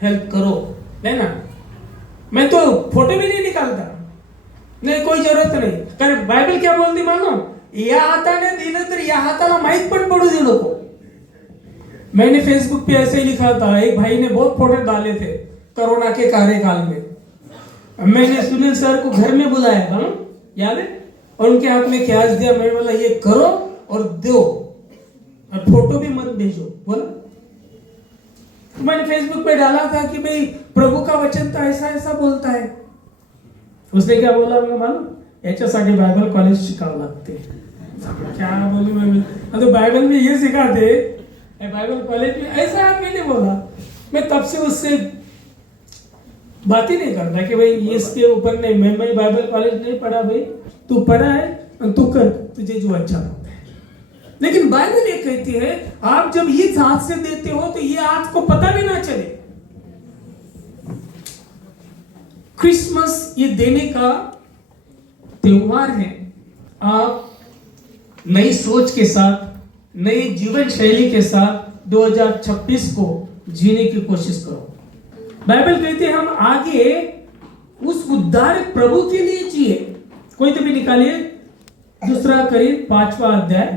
हेल्प करो, है ना. मैं तो फोटो भी नहीं निकालता, नहीं कोई जरूरत नहीं. कारण बाइबल क्या बोलती मानो, या हाताने दिलं तर या हाताला माहित पण पडू दे नको. मैंने फेसबुक पे ऐसे ही लिखा था. एक भाई ने बहुत फोटो डाले थे कोरोना के कार्यकाल में. मैंने सुनील सर को घर में बुलाया था, याद है, और उनके हाथ में कैश दिया. मैंने बोला ये करो और दो, और फोटो भी मत भेजो. बोला मैंने फेसबुक पे डाला था कि भाई प्रभु का वचन तो ऐसा ऐसा बोलता है. उसने क्या बोला मालूम? याच्यासाठी बाइबल कॉलेज शिकावं लागते. क्या बोलूं मैं? तो बाइबल में ये सिखाते, बाइबल कॉलेज में ऐसा. मैंने बोला, मैं तब से उससे बात ही नहीं करता कि भाई ये इसके ऊपर नहीं. मैं बाइबल कॉलेज नहीं पढ़ा भाई, तू पढ़ा है और तू कर, तुझे जो अच्छा लगता है. लेकिन बाइबल ये कहती है आप जब ये हाथ से देते हो तो ये हाथ को पता भी ना चले. क्रिसमस ये देने का त्योहार है. आप नई सोच के साथ, नई जीवन शैली के साथ 2026 को जीने की कोशिश करो. बाइबल कहते हैं हम आगे उस उद्धार प्रभु के लिए जिए. कोई तो भी निकालिए 2 Corinth 5वां अध्याय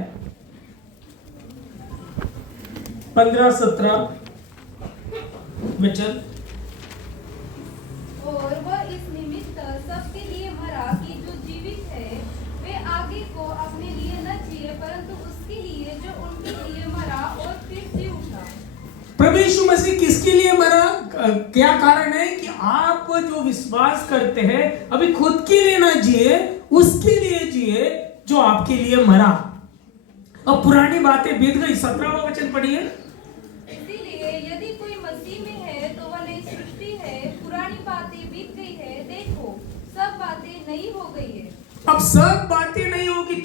15-17 वचन. और वह इस निमित्त सबके लिए मरा कि जो जीवित है वे आगे को अपने लिए न जिए, परंतु उसके लिए जो उनके लिए मरा और फिर जी उठा. प्रभु यीशु मसीह किसके लिए मरा? क्या कारण है कि आप जो विश्वास करते हैं अभी खुद के लिए ना जिए, उसके लिए जिए जो आपके लिए मरा. अब पुरानी बातें बीत गई. 17वां वचन पढ़िए. इसीलिए यदि कोई मसीह में है तो वह नई सृष्टि है, पुरानी बातें बीत गई है, देखो सब बातें नई हो गई है. अब सब बातें नहीं होगी.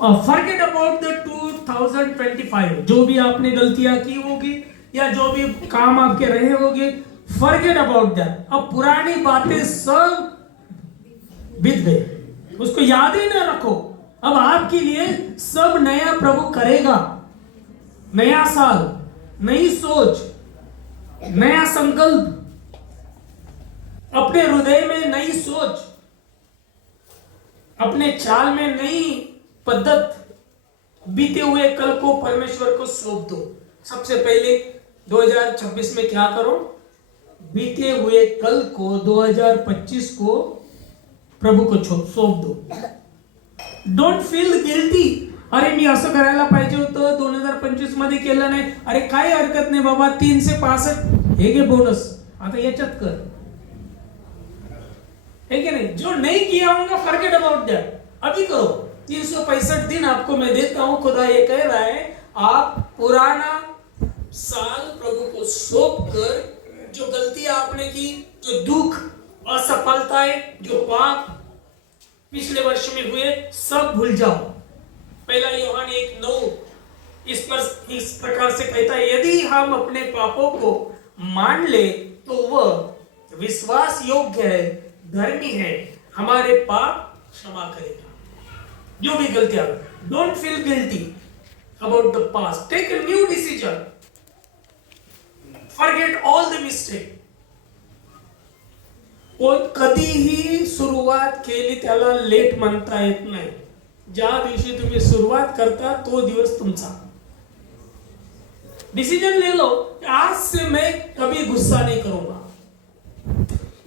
Forget about the 2025. जो भी आपने गलतियां की होगी या जो भी काम आपके रहे होंगे, फॉरगेट अबाउट दैट. अब पुरानी बातें सब बीत गई, उसको याद ही ना रखो. अब आपके लिए सब नया प्रभु करेगा. नया साल, नई सोच, नया संकल्प, अपने हृदय में नई सोच, अपने चाल में नई पद्धत. बीते हुए कल को परमेश्वर को सौंप दो. सबसे पहले 2026 में क्या करो? बीते हुए कल को 2025 को प्रभु को सौंप दो। डोंट फील गिल्टी, अरे मी असं करायला पाहिजे होतं, 2025 मध्ये केलं नाही, अरे काही हरकत नाही बाबा, 3 से 65 हे घे बोनस, आता याच्यात कर, है कि नहीं? जो नहीं किया होगा फॉरगेट अबाउट दैट, अभी करो। 365 दिन आपको मैं देता हूं। खुदा ये कह रहा है आप पुराना साल प्रभु को सौंप कर, जो गलतियां आपने की, जो दुख, असफलताएं, जो पाप पिछले वर्ष में हुए, सब भूल जाओ। पहला यूहन्ना 1:9 इस प्रकार से कहता है, यदि हम अपने पापों को मान ले तो वह विश्वास योग्य है, धर्मी है, हमारे पाप क्षमा करेगा। जो भी गलतियां, don't feel guilty about the past, take a new decision, forget all the mistake. कधीही सुरुवात केली त्याला लेट म्हणता येत नाही। ज्या दिवशी तुम्ही सुरुवात करता तो दिवस तुमचा। डिसीजन ले लो, आज से मैं कभी गुस्सा नहीं करूंगा।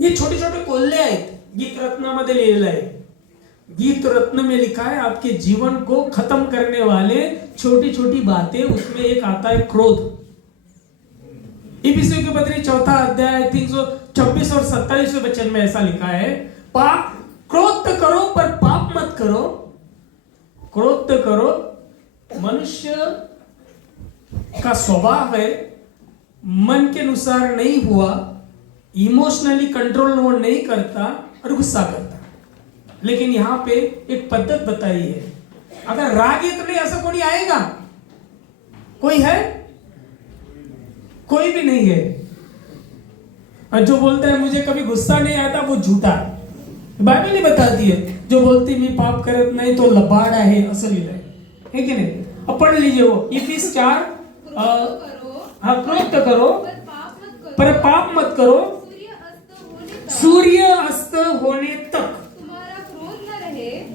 ये छोटे छोटे कोल्हे आहेत, गीत रत्नामध्ये लिहिलेलं आहे। गीत रत्न में लिखा है आपके जीवन को खत्म करने वाले छोटी छोटी बातें, उसमें एक आता है क्रोध। इफिसियों के पत्री 4 अध्याय 326 और 27वें वचन में ऐसा लिखा है, पाप क्रोध तो करो पर पाप मत करो। क्रोध तो करो, मनुष्य का स्वभाव है, मन के अनुसार नहीं हुआ, इमोशनली कंट्रोल वो नहीं करता और गुस्सा करता। लेकिन यहां पे एक पद्धत बताई है, अगर राग है तो नहीं, ऐसा कोई आएगा? कोई है? कोई भी नहीं है। और जो बोलता है मुझे कभी गुस्सा नहीं आता, वो झूठा है। बाइबल ही बताती है, जो बोलती मैं पाप करत नहीं तो लबाड़ है, असं लिहिलंय, है की नाही? अब पढ़ लीजिए वो इफिस 4, हाँ, क्रोध तो करो पर पाप मत करो, सूर्य अस्त होने तक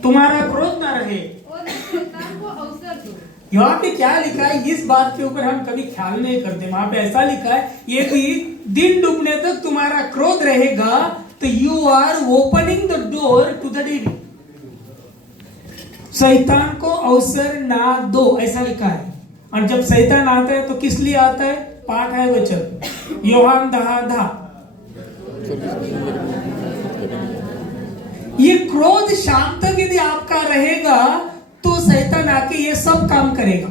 तुम्हारा क्रोध न रहे और शैतान को अवसर दो। यहाँ पे क्या लिखा है, इस बात के ऊपर हम कभी ख्याल नहीं करते। वहां पे ऐसा लिखा है, यदि दिन डूबने तक तुम्हारा क्रोध रहेगा तो you are opening the door to the devil. शैतान को अवसर ना दो, ऐसा लिखा है। और जब शैतान आता है तो किस लिए आता है? पाठ है वचन, यूहन्ना 10:10। ये क्रोध शाम तक यदि आपका रहेगा तो शैतान आके ये सब काम करेगा।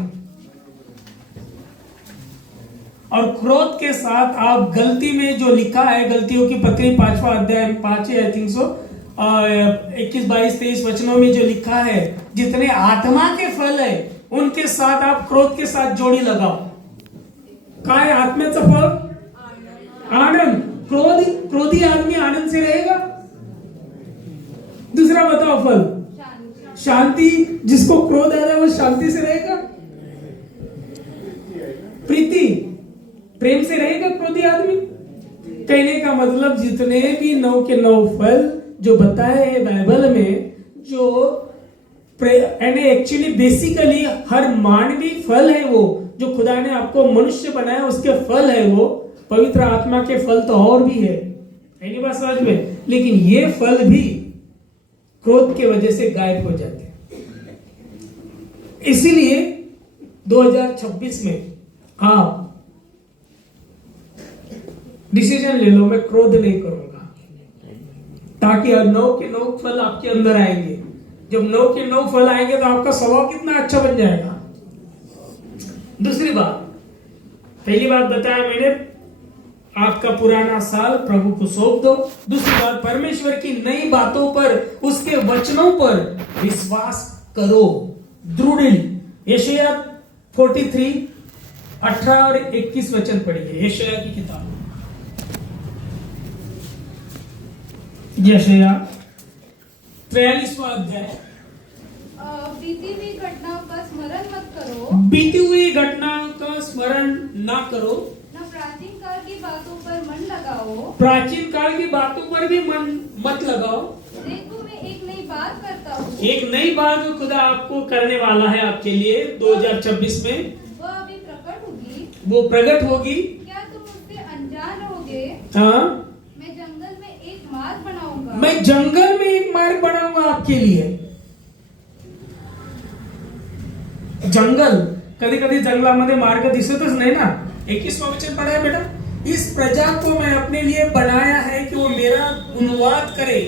और क्रोध के साथ आप गलती में जो लिखा है, गलतियों की पत्री 5वां अध्याय 5 आई थिंक सो 21, 22, 23 वचनों में जो लिखा है, जितने आत्मा के फल है उनके साथ आप क्रोध के साथ जोड़ी लगाओ। काय आत्म्याचं फल? आनंद। क्रोधी आदमी आनंद से रहेगा। दूसरा बताओ फल? शांति। जिसको क्रोध आ रहा है वो शांति से रहेगा। प्रीति, प्रेम से रहेगा क्रोधी आदमी। कहने का मतलब जितने भी 9 के 9 फल जो बताए हैं बाइबल में, जो एक्चुअली बेसिकली हर मानवी फल है, वो जो खुदा ने आपको मनुष्य बनाया उसके फल है, वो पवित्र आत्मा के फल तो और भी है, नहीं बात समझ में? लेकिन ये फल भी क्रोध के वजह से गायब हो जाते हैं। इसीलिए 2026 में आप डिसीजन ले लो, मैं क्रोध नहीं करूंगा, ताकि 9 के 9 फल आपके अंदर आएंगे। जब 9 के 9 फल आएंगे तो आपका स्वभाव कितना अच्छा बन जाएगा। दूसरी बात, पहली बात बताया मैंने, आपका पुराना साल प्रभु को सौंप दो। दूसरी बात, परमेश्वर की नई बातों पर, उसके वचनों पर विश्वास करो दृढ़। यशायाह 43, 18 और 21 वचन पढ़िए। यशायाह की किताब, यशायाह 43वां अध्याय। बीती हुई घटनाओं का स्मरण मत करो, बीती हुई घटनाओं का स्मरण ना करो, न प्राचीन काल की बातों पर मन लगाओ, प्राचीन काल की बातों पर भी मन मत लगाओ। देखो मैं एक नई बात करता हूँ, एक नई बात जो खुदा आपको करने वाला है आपके लिए 2026 में, वह अभी प्रकट होगी, वो प्रकट होगी। हाँ, मैं जंगल में एक मार्ग बनाऊंगा। मैं जंगल में एक मार्ग बनाऊंगा आपके लिए। जंगल, कधी कधी जंगलामध्ये मार्ग दिसतच नाही ना। 21वां वचन पढ़ा है बेटा, इस प्रजा को मैं अपने लिए बनाया है कि वो मेरा गुणवाद करे।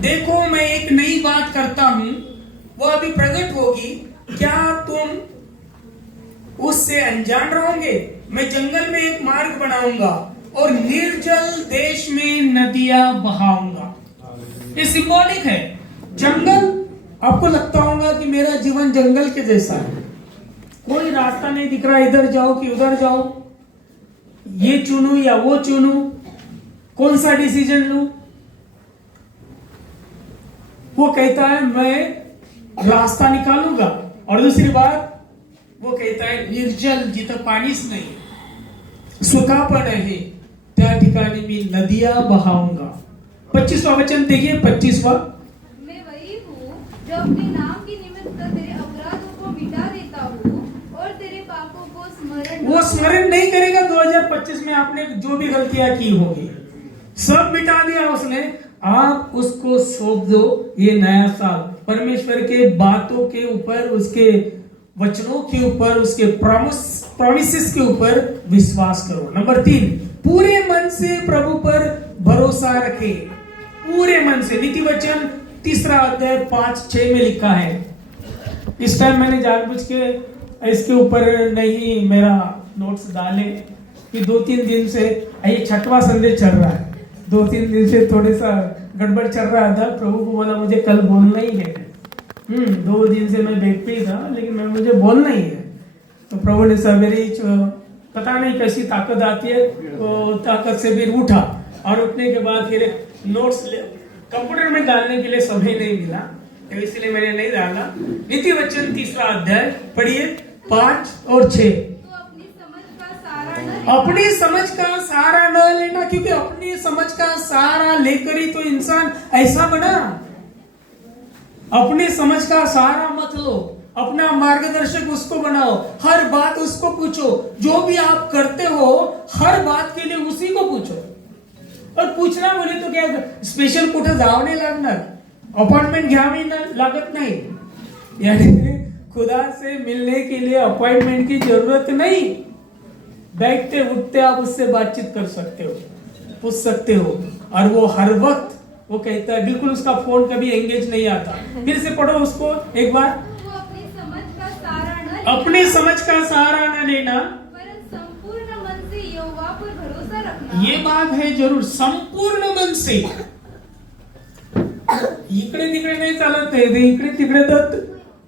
देखो मैं एक नई बात करता हूं, वो अभी प्रकट होगी, क्या तुम उससे अनजान रहोगे? मैं जंगल में एक मार्ग बनाऊंगा और निर्जल देश में नदियां बहाऊंगा। ये सिंबॉलिक है। जंगल, आपको लगता होगा कि मेरा जीवन जंगल के जैसा है, कोई रास्ता नहीं दिख रहा, इधर जाओ कि उधर जाओ, ये चुनूं या वो चुनूं, कौन सा डिसीजन लूं। वो कहता है मैं रास्ता निकालूंगा, और दूसरी बात वो कहता है निर्जल, जिथं पाणीच नाही, सुखापण आहे, त्या ठिकाणी मी नदियां बहाऊंगा। 25वां वचन देखिए, 25वां, मैं वही हूँ जो अपने नाम के निमित्त तेरे अपराधों को मिटा देता हूँ और तेरे पापों को स्मरण वो स्मरण नहीं करेगा। 2025 में आपने जो भी गलतियां की होगी सब मिटा दिया उसने। आप उसको सौंप दो ये नया साल, परमेश्वर के बातों के ऊपर, उसके वचनों के ऊपर, उसके प्रॉमिसेस के ऊपर विश्वास करो। नंबर 3, पूरे मन से प्रभु पर भरोसा रखे। पूरे मन से, नीति वचन 3 अध्याय 5-6 में लिखा है। इस टाइम मैंने जानबूझ के इसके ऊपर नहीं मेरा नोट्स डाले कि 2-3 दिन से ये 6वां संदेश चल रहा है, 2-3 दिन से थोड़ा सा गड़बड़ चल रहा था। प्रभु को बोला मुझे कल बोलना ही है। 2 दिन से मैं बेड पे ही था, लेकिन मुझे बोलना ही है। तो प्रभु ने सवेरे पता नहीं कैसी ताकत आती है, तो ताकत से फिर उठा, और उठने के बाद फिर नोट्स कंप्यूटर में डालने के लिए समय नहीं मिला, तो इसलिए मैंने नहीं डाला। नीति वचन 3 अध्याय पढ़िए 5 और 6। तो अपनी समझ का सहारा न लेना। अपनी समझ का सहारा न लेना, क्योंकि अपनी समझ का सहारा लेकर ही तो इंसान ऐसा बना। अपनी समझ का सहारा मत लो, अपना मार्गदर्शक उसको बनाओ, हर बात उसको पूछो, जो भी आप करते हो हर बात के लिए उसी को पूछो। और पूछना बोले तो क्या स्पेशल कुठे जावं नाही लागणार, अपॉइंटमेंट घ्यावी लागत नहीं, यानी खुदा से मिलने के लिए अपॉइंटमेंट की जरूरत नहीं। बैठते उठते आप उससे बातचीत कर सकते हो, पूछ सकते हो, और वो हर वक्त वो कहता है, बिल्कुल उसका फोन कभी एंगेज नहीं आता। फिर से पढ़ो उसको एक बार। तो अपनी समझ का सहारा न लेना, अपनी समझ का सहारा न लेना, पर संपूर्ण मन से यहोवा पर भरोसा रखना। ये बात है जरूर, संपूर्ण मन से। इकडे तिकडे नाही चालत ते, इकडे तिकडे तर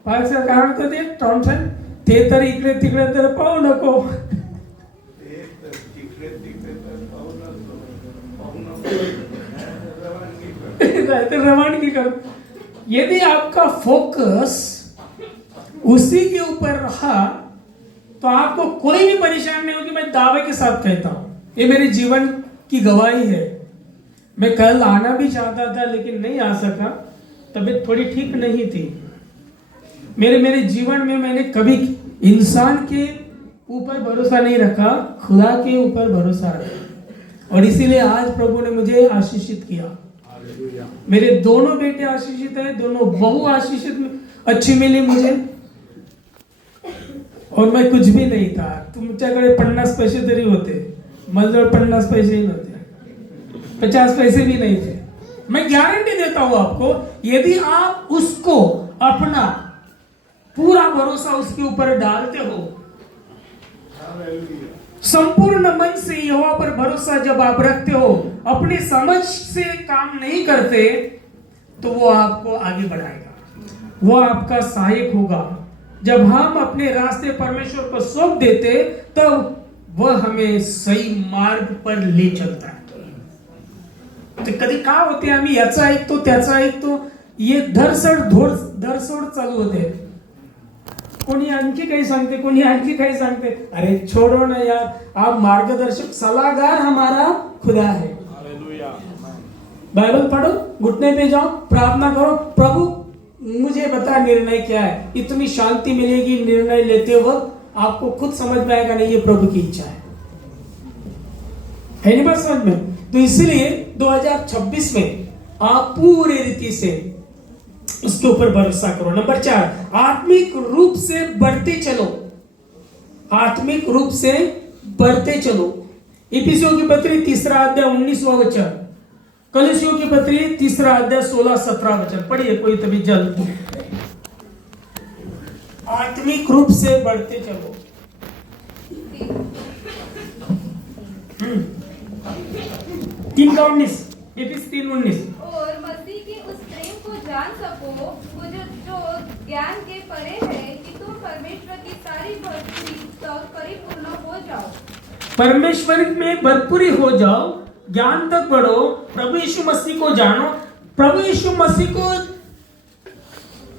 पाहायचं काय म्हणतं ते टॉमसन, ते तर इकडे तिकडे तर पाहू नको। रवानगी कर। यदि आपका फोकस उसी के ऊपर रहा तो आपको कोई भी परेशानी नहीं होगी। मैं दावे के साथ कहता हूं, ये मेरे जीवन की गवाही है। मैं कल आना भी चाहता था लेकिन नहीं आ सका, तबीयत थोड़ी ठीक नहीं थी। मेरे जीवन में मैंने कभी इंसान के ऊपर भरोसा नहीं रखा, खुदा के ऊपर भरोसा रखा, और इसीलिए आज प्रभु ने मुझे आशीषित किया। मेरे दोनों बेटे आशीषित है, दोनों बहू आशीषित अच्छी मिली मुझे, और मैं कुछ भी नहीं था। तुमच्याकडे 50 पैसे तरी होते, माझ्याजवळ 50 पैसे ही नव्हते, 50 पैसे भी नहीं थे। मैं गारंटी देता हूं आपको, यदि आप उसको अपना पूरा भरोसा उसके ऊपर डालते हो, संपूर्ण मन से यहोवा पर भरोसा जब आप रखते हो, अपनी समझ से काम नहीं करते, तो वो आपको आगे बढ़ाएगा, वो आपका सहायक होगा। जब हम अपने रास्ते परमेश्वर को सौंप देते, तब वह हमें सही मार्ग पर ले चलता है। तो कधी काय होते, आम्ही याचा ऐकतो त्याचा ऐकतो, ये धरसोड चालू होते। कोणी आणखी काही सांगते, कोणी आणखी काही सांगते, अरे छोड़ो ना यार, आप मार्गदर्शक सलाहकार हमारा खुदा है। बाइबल पढ़ो, घुटने पे जाओ, प्रार्थना करो, प्रभु मुझे बता निर्णय क्या है। इतनी शांति मिलेगी निर्णय लेते वक्त, आपको खुद समझ में आएगा नहीं ये प्रभु की इच्छा है। है नहीं बात समझ में? तो इसलिए 2026 में आप पूरे रीति से उसके ऊपर भरोसा करो। नंबर 4, आत्मिक रूप से बढ़ते चलो। आत्मिक रूप से बढ़ते चलो। इफिसियों की पत्री 3 अध्याय 19वां वचन, कलीसियों की पत्री 3 अध्याय 16-17 वचन पढ़िए कोई तभी जल्द। आत्मिक रूप से बढ़ते चलो। 3:19, इफिस 3:19। और मसीह के उस प्रेम को जान सको जो ज्ञान के परे है, कि तुम परमेश्वर की सारी भक्ति तक परिपूर्ण हो जाओ। परमेश्वर में भरपूरी हो जाओ, ज्ञान तक बढ़ो, प्रभु यीशु मसीह को जानो। प्रभु यीशु मसीह को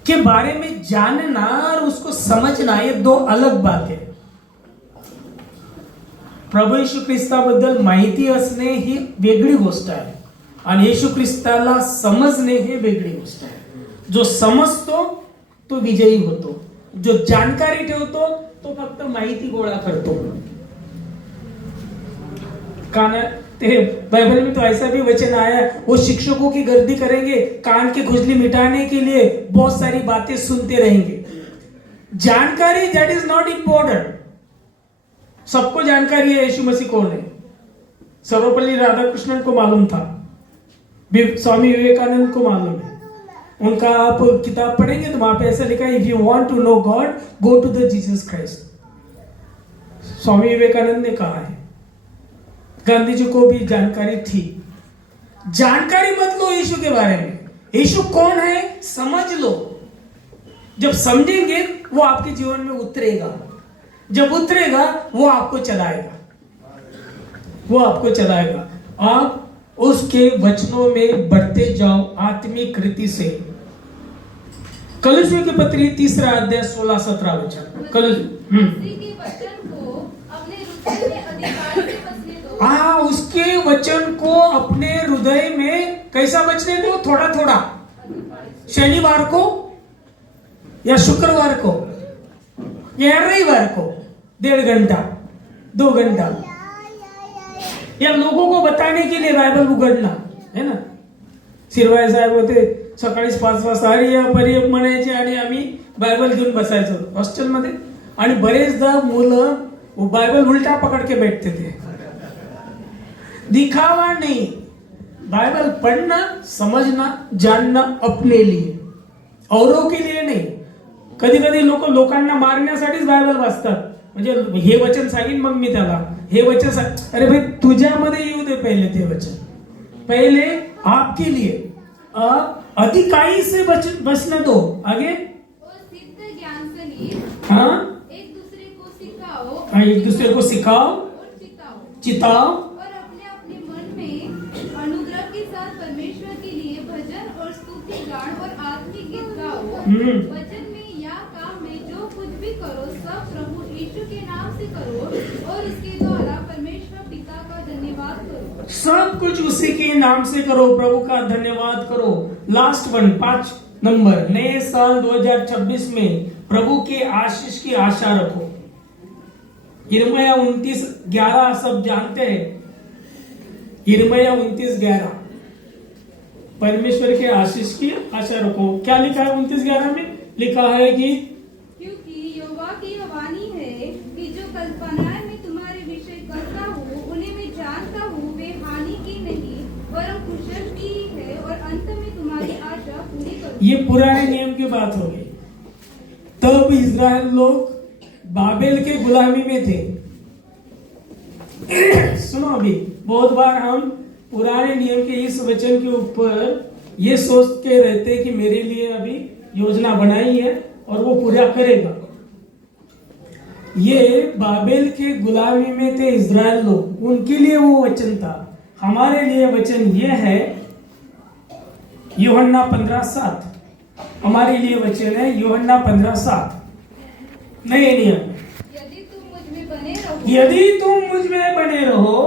के बारे में जानना और उसको समझना ये दो अलग बात है। प्रभू येशू ख्रिस्ताबद्दल माहिती असणे ही वेगळी गोष्ट आहे आणि येशू ख्रिस्ताला समजणे ही वेगळी गोष्ट आहे। जो समजतो तो विजयी होतो, जो जानकारी ठेवतो तो फक्त माहिती गोळा करतो। कान ते बाइबल में तो ऐसा भी वचन आया, वो शिक्षकों की गर्दी करेंगे, कान की खुजली मिटाने के लिए बहुत सारी बातें सुनते रहेंगे। जानकारी दैट इज नॉट इम्पोर्टेंट। सबको जानकारी है यीशु मसीह कौन है। सर्वपल्ली राधाकृष्णन को मालूम था, स्वामी विवेकानंद को मालूम है। उनका आप किताब पढ़ेंगे तो वहां पे ऐसा लिखा है, if you want to know God go to the Jesus Christ. Swami Vivekananda ने कहा है। गांधी जी को भी जानकारी थी। जानकारी मत लो यीशु के बारे में, यीशु कौन है समझ लो। जब समझेंगे वो आपके जीवन में उतरेगा, जब उतरेगा वो आपको चलाएगा, वो आपको चलाएगा। आप उसके वचनों में बढ़ते जाओ आत्मिक रीति से। कलीसियों की पत्री 3 अध्याय 16-17 वचन। उसके वचन को अपने हृदय में कैसा बचने दो, थोड़ा थोड़ा। शनिवार को या शुक्रवार को या रविवार को 1.5 घंटा 2 घंटा, या लोगों को बताने के लिए बायबल उघडणं है ना। शिरवाय साहेब होते, सकाळीच 5 वाजता हरिया म्हणायचे आणि आम्ही बायबल घेऊन बसायचो हॉस्टेलमध्ये, आणि बरेचदा मुलं बायबल उलटा पकड़ के बैठते थे। दिखावा नहीं, बाइबल पढ़ना, समझना, जानना अपने लिए, औरों के लिए नहीं। कधी कधी लोकांना मारण्यासाठीच बायबल वाचतात, म्हणजे हे वचन सांगेन मग मी त्याला हे वचन अरे भाई तुझ्यामध्ये येऊ दे पहिले ते वचन, पहिले आपके लिए अधिकाई से बचने दो। आगे सिद्ध ज्ञान से नहीं, हाँ एक दूसरे को सिखाओ, हाँ एक दूसरे को सिखाओ और चिताओ, और अपने अपने मन में अनुग्रह के साथ परमेश्वर के लिए भजन और स्तुति गान और आत्मिक गीत गाओ। वचन में या काम में जो कुछ भी करो सब प्रभु यीशु के नाम से करो, और उसके द्वारा परमेश्वर पिता का धन्यवाद करो। सब कुछ उसी के नाम से करो, प्रभु का धन्यवाद करो। लास्ट वन 5 नंबर, नए साल 2026 में प्रभु के आशीष की आशा रखो। यिर्मयाह 29:11 सब जानते हैं। यिर्मयाह 29:11 परमेश्वर के आशीष की आशा रखो। क्या लिखा है 29:11 में? लिखा है कि क्योंकि यहोवा की यह वाणी है कि जो कल्पनाएं मैं तुम्हारे विषय करता हूँ उन्हें मैं जानता हूँ, वे हानि की नहीं वरन कुशल की है, और अंत में तुम्हारी आशा पूरी करूँ। ये पुराने नियम की बात हो गई। तब इस्राएल लोग बाबेल के गुलामी में थे। सुनो, अभी बहुत बार हम पुराने नियम के इस वचन के ऊपर ये सोच के रहते कि मेरे लिए अभी योजना बनाई है और वो पूरा करेगा। ये बाबेल के गुलामी में थे इस्राएल लोग, उनके लिए वो वचन था। हमारे लिए वचन ये है यूहन्ना 15:7। हमारे लिए वचन है यूहन्ना 15:7 नए नियम। यदि तुम मुझ में बने रहो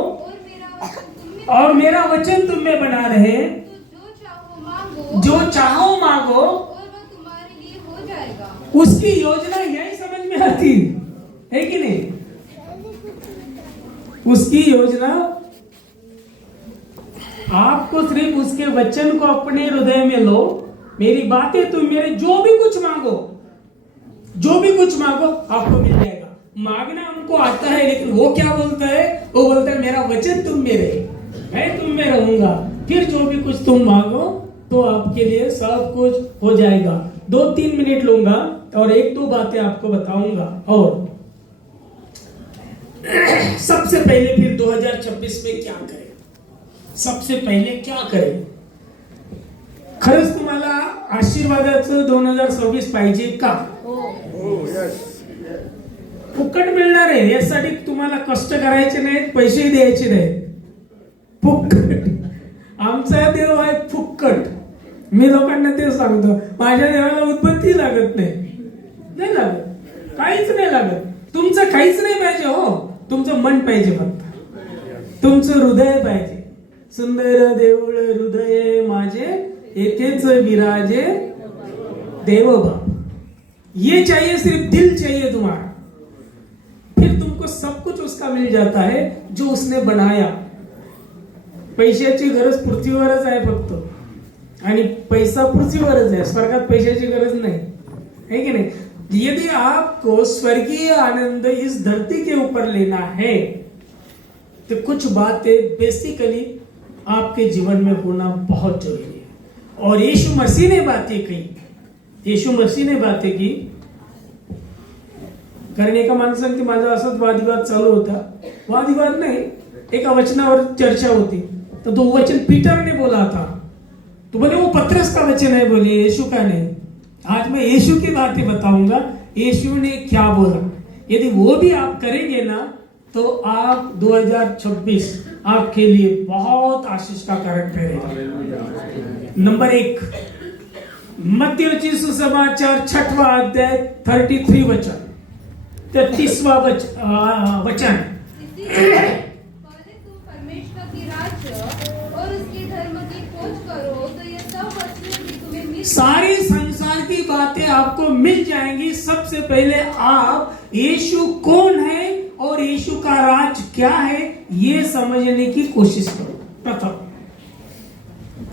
और मेरा वचन तुम में बना रहे, जो चाहो मांगो और वह तुम्हारे लिए हो जाएगा। उसकी योजना यही समझ में आती है कि नहीं? उसकी योजना आपको सिर्फ उसके वचन को अपने हृदय में लो, मेरी बातें तुम मेरे जो भी कुछ मांगो आपको मिल जाएगा। मांगना हमको आता है, लेकिन वो क्या बोलता है? वो बोलता है मेरा वचन तुम मेरे, मैं तुम में रहूंगा, फिर जो भी कुछ तुम मांगो तो आपके लिए सब कुछ हो जाएगा। 2-3 मिनट लूंगा और 1-2 बातें आपको बताऊंगा। और सबसे पहले फिर 2026 में क्या करें? सबसे पहले क्या करें? खरंच तुम्हाला आशीर्वादाचं 2026 पाहिजे का? फुकट मिळणार आहे, यासाठी तुम्हाला कष्ट करायचे नाहीत, पैसे द्यायचे नाहीत, फुकट। आमचा देव आहे फुकट। मी लोकांना ते सांगतो, माझ्या देवाला उदबत्ती लागत नाही लागत, काहीच नाही लागत, तुमचं काहीच नाही पाहिजे हो, तुमचं मन पाहिजे, फक्त तुमचं हृदय पाहिजे। सुंदर देऊळ हृदय माझे, येथेच विराजे देवबाप। ये चाहिए, सिर्फ दिल चाहिए तुम्हारा, फिर तुमको सब कुछ उसका मिल जाता है जो उसने बनाया। पैशाची गरज पृथ्वीवरच आहे फक्त, आणि पैसा पृथ्वीवरच आहे, स्वर्गात पैशाची गरज नाही है कि नहीं? यदि आपको स्वर्गीय आनंद इस धरती के ऊपर लेना है तो कुछ बातें बेसिकली आपके जीवन में होना बहुत जरूरी है। और यीशु मसीह ने बातें की, कारण एका माणसाने माझा असाच वादविवाद चालू होता, वादविवाद नाही, एका वचनावर चर्चा होती, तो 2 वचन पीटर ने बोला था, तो बोले वो पतरस का वचन है, बोले यीशु का नहीं। आज मैं यीशु की बातें बताऊंगा, यीशु ने क्या बोला। यदि वो भी आप करेंगे ना तो आप 2026 आपके लिए बहुत आशीष का कारण ठहरेगा। नंबर 1, मत्ती सुसमाचार 6वां अध्याय 33 वचन, 33वां वचन। पहले तुम परमेश्वर की राज्य और उसके धर्म की खोज करो तो ये सब वस्तुएं भी तुम्हें मिल, सारी संसार की बातें आपको मिल जाएंगी। सबसे पहले आप यीशु कौन है और यीशु का राज क्या है ये समझने की कोशिश करो। प्रथम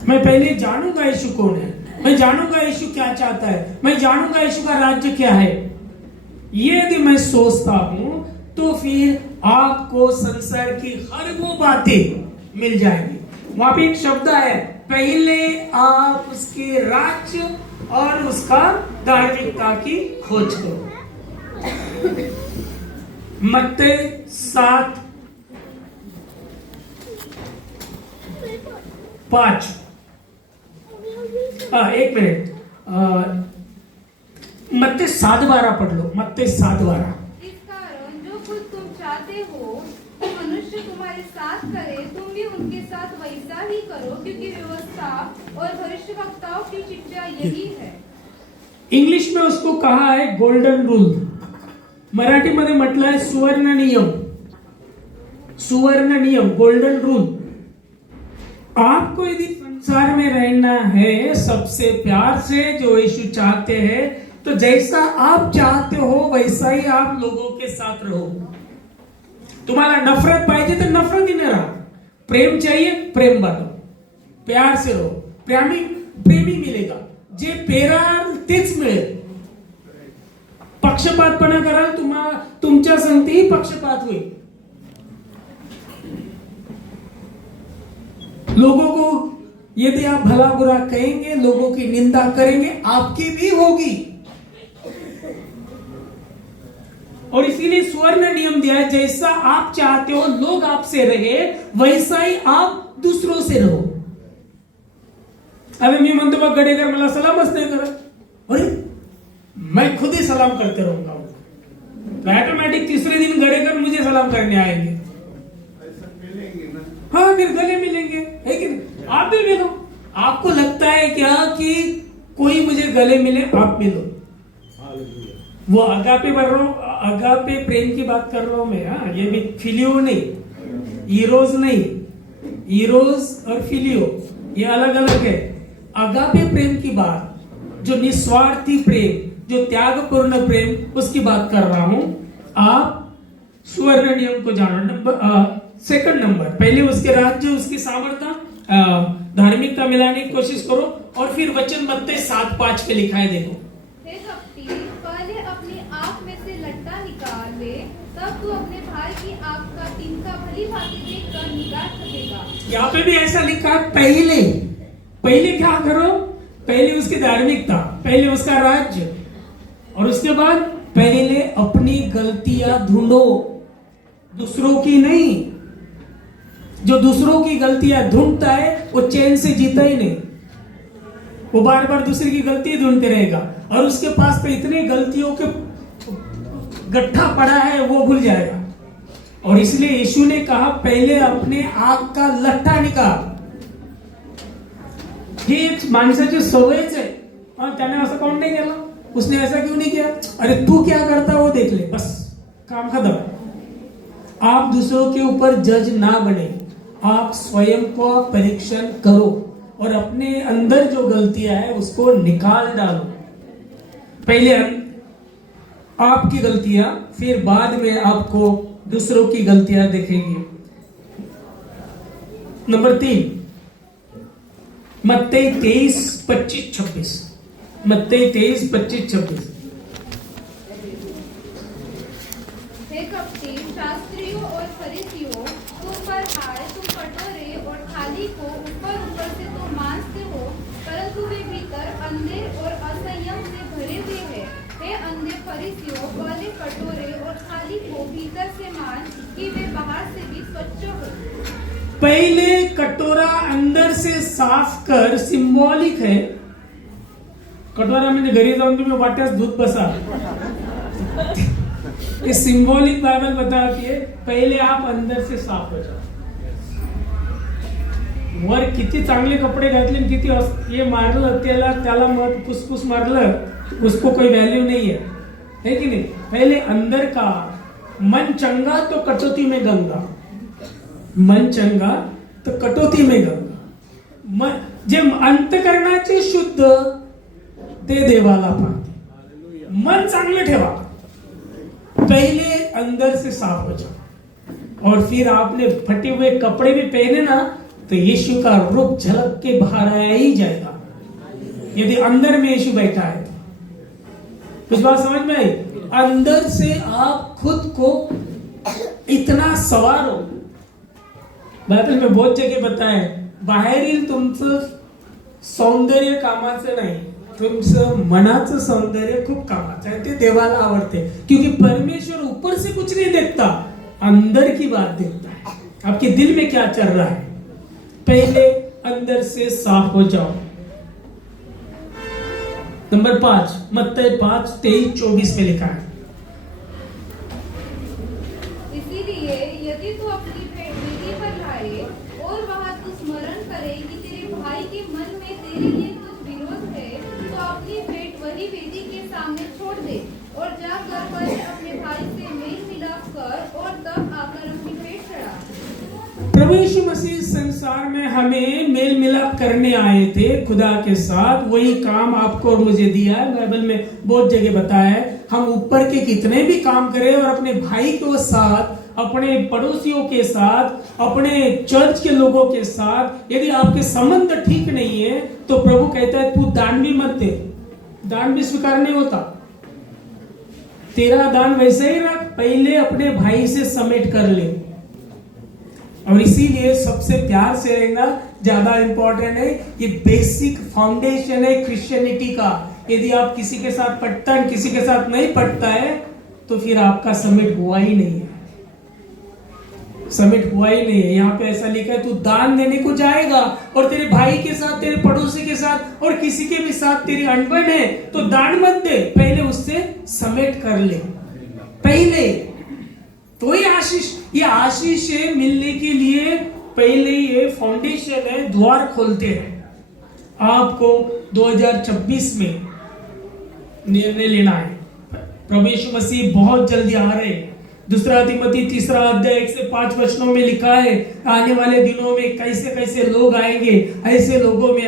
मैं पहले जानूंगा यीशु कौन है, मैं जानूंगा यीशु क्या चाहता है, मैं जानूंगा यीशु का राज्य क्या है। ये यदि मैं सोचता हूं तो फिर आपको संसार की हर वो बातें मिल जाएंगी। वहां पे एक शब्द है, पहले आप उसके राज्य और उसका धार्मिकता की खोज करो। मत्ती 7:5। एक मिनट, मत्ती 7:12 पढ़ लो, मत्ती 7:12। इस कारण जो कुछ तुम चाहते हो कि मनुष्य तुम्हारे साथ करे, तुम भी उनके साथ वैसा ही करो, क्योंकि व्यवस्था और भविष्यवक्ताओं की शिक्षा यही है। इंग्लिश में उसको कहा है गोल्डन रूल, मराठी मध्ये म्हटलं है सुवर्ण नियम, सुवर्ण नियम, गोल्डन रूल। आपको यदि संसार में रहना है सबसे प्यार से जो यीशु चाहते हैं, तो जैसा आप चाहते हो वैसा ही आप लोगों के साथ रहो। तुम्हाला नफरत पाहिजे तर नफरतीने राहा, प्रेम चाहिए प्रेम बांधो, प्यार से रहो, प्रेमी मिलेगा, जे पेराल तेच मिळेल। पक्षपातपणा कराल तुमच्या संगतीही पक्षपात होईल। लोगों को यदि आप भला बुरा कहेंगे, लोगों की निंदा करेंगे, आपकी भी होगी। और इसीलिए स्वर्ण नियम दिया है, जैसा आप चाहते हो लोग आपसे रहे वैसा ही आप दूसरों से रहो। अबे मी म्हणतो बा गडेकर मला सलामच नाही करत, अरे मैं खुद ही सलाम करते रहूंगा, तो ऑटोमेटिक तीसरे दिन गडेकर मुझे सलाम करने आएंगे। हाँ, फिर गले मिलेंगे, है कि नहीं? आप भी मिलो। आपको लगता है क्या कि कोई मुझे गले मिले, आप मिलो। वो अगापे बढ़ रहा हूं, अगापे प्रेम की बात कर रहा हूं मैं। हाँ, ये भी फिलियो नहीं, इरोज नहीं, इरोज और फिलियो ये अलग अलग है। अगापे प्रेम की बात, जो निस्वार्थी प्रेम, जो त्यागपूर्ण प्रेम, उसकी बात कर रहा हूं। आप स्वर्ण नियम को जानो। सेकंड नंबर, पहले उसके राज्य, उसकी सामर्थ्य धार्मिकता मिलाने की कोशिश करो। और फिर वचन मत्ती 7:5 पे लिखा है, देखो। हे कपटी, पहले अपनी आंख में से लट्टा निकाल ले, तब तू अपने भाई की आंख का तिनका भली भांति देखकर निकाल सकेगा। यहाँ पे भी ऐसा लिखा है, पहले क्या करो? पहले उसकी धार्मिकता, पहले उसका राज्य, और उसके बाद पहले अपनी गलतियां ढूंढो, दूसरों की नहीं। जो दूसरों की गलतियां ढूंढता है वो चैन से जीता ही नहीं, वो बार बार दूसरे की गलती ढूंढते रहेगा, और उसके पास तो इतनी गलतियों के गट्ठा पड़ा है वो भूल जाएगा। और इसलिए यीशु ने कहा पहले अपने आंख का लट्ठा निकाल। ही एक माणसाची सवयच आहे, और त्याने असं काऊन नाही केलं? उसने ऐसा क्यों नहीं किया? अरे तू क्या करता वो देख ले, बस काम खत्म। आप दूसरों के ऊपर जज ना बने, आप स्वयं को परीक्षण करो और अपने अंदर जो गलतियां है उसको निकाल डालो। पहले आपकी गलतियां, फिर बाद में आपको दूसरों की गलतियां दिखेंगी। नंबर 3, मत्ती 23:25-26। मत्ती 23:25-26। हे कपटी, शास्त्रियों और फरीसियों, तुम पर हाय, तुम कटोरे और थाली को ऊपर ऊपर से तो मांजते हो, परंतु वे भीतर अंधे और असंयम से भरे हुए हैं। हे अंधे फरीसियों, पहले कटोरे और थाली को भीतर से मांज, कि वे बाहर से भी स्वच्छ हो। पहले कटोरा अंदर से साफ कर, सिंबॉलिक है। कटोरा म्हणजे घरी जाऊन तुम्ही वाट्यास दूध बसा, ये सिंबॉलिक बाइबल बताती है। पहले आप अंदर से साफ हो जाओ। वर किती चांगले कपडे घातले, किती ये मारलं त्याला मत फुसफुस मारलं, उसको कोई वैल्यू नहीं है कि नहीं? पहले अंदर का मन चंगा तो कटौती में गंगा, मन चंगा तो कटौती में गंगा। जे अंतकरणाचे शुद्ध ते देवाला पाहते। मन चांगलं ठेवा, पहले अंदर से साफ हो जाओ। और फिर आपने फटे हुए कपड़े भी पहने ना, तो यीशु का रूप झलक के बाहर आया ही जाएगा, यदि अंदर में यीशु बैठा है। कुछ बात समझ में आई? अंदर से आप खुद को इतना सवारो। बाइबल में बहुत जगह बताए, बाहेरील तुमचं सौंदर्य कामाचं नाही, तुमचं मनाचं सौंदर्य खूप कामाचं आहे, ते देवाला आवडते। क्योंकि परमेश्वर ऊपर से कुछ नहीं देखता, अंदर की बात देखता है, आपके दिल में क्या चल रहा है। पहले अंदर से साफ हो जाओ। नंबर 5, मत्ती 5:23-24 में लिखा है। इसीलिए यदि तू अपनी भेंट वेदी पर लाए और वहां तू स्मरण करे कि तेरे भाई के मन में तेरे लिए कुछ विरोध है, तो अपनी भेंट वही वेदी के सामने छोड़ दे और जाकर पहले अपने भाई से मेल मिलाप कर और तब आकर अपनी भेंट चढ़ा। प्रभु यीशु मसीह संसार में हमें मेल मिलाप करने आए थे खुदा के साथ। वही काम आपको और मुझे दिया है। बाइबल में बहुत जगह बताया है, हम ऊपर के कितने भी काम करें और अपने भाई के साथ, अपने पड़ोसियों के साथ, अपने चर्च के लोगों के साथ यदि आपके संबंध ठीक नहीं है, तो प्रभु कहता है तू दान भी मत दे। दान भी स्वीकार नहीं होता, तेरा दान वैसे ही रख, पहले अपने भाई से समेट कर ले। और इसीलिए सबसे प्यार से रहना ज्यादा इंपॉर्टेंट है। ये बेसिक फाउंडेशन है क्रिश्चियनिटी का। यदि आप किसी के साथ पटता है, किसी के साथ नहीं पटता है, तो फिर आपका समिट हुआ ही नहीं है, समिट हुआ ही नहीं है। यहाँ पे ऐसा लिखा है, तू दान देने को जाएगा और तेरे भाई के साथ, तेरे पड़ोसी के साथ और किसी के भी साथ तेरी अनबन है, तो दान मत दे, पहले उससे समेट कर ले। पहले तो ये आशीष मिलने के लिए पहले ये फाउंडेशन है, द्वार खोलते हैं। आपको 2026 में निर्णय लेना है। प्रभु यीशु मसीह बहुत जल्दी आ रहे हैं। 2 तिमोथी 3:1-5 वचनों में लिखा है, आने वाले दिनों में कैसे कैसे लोग आएंगे, ऐसे लोगों में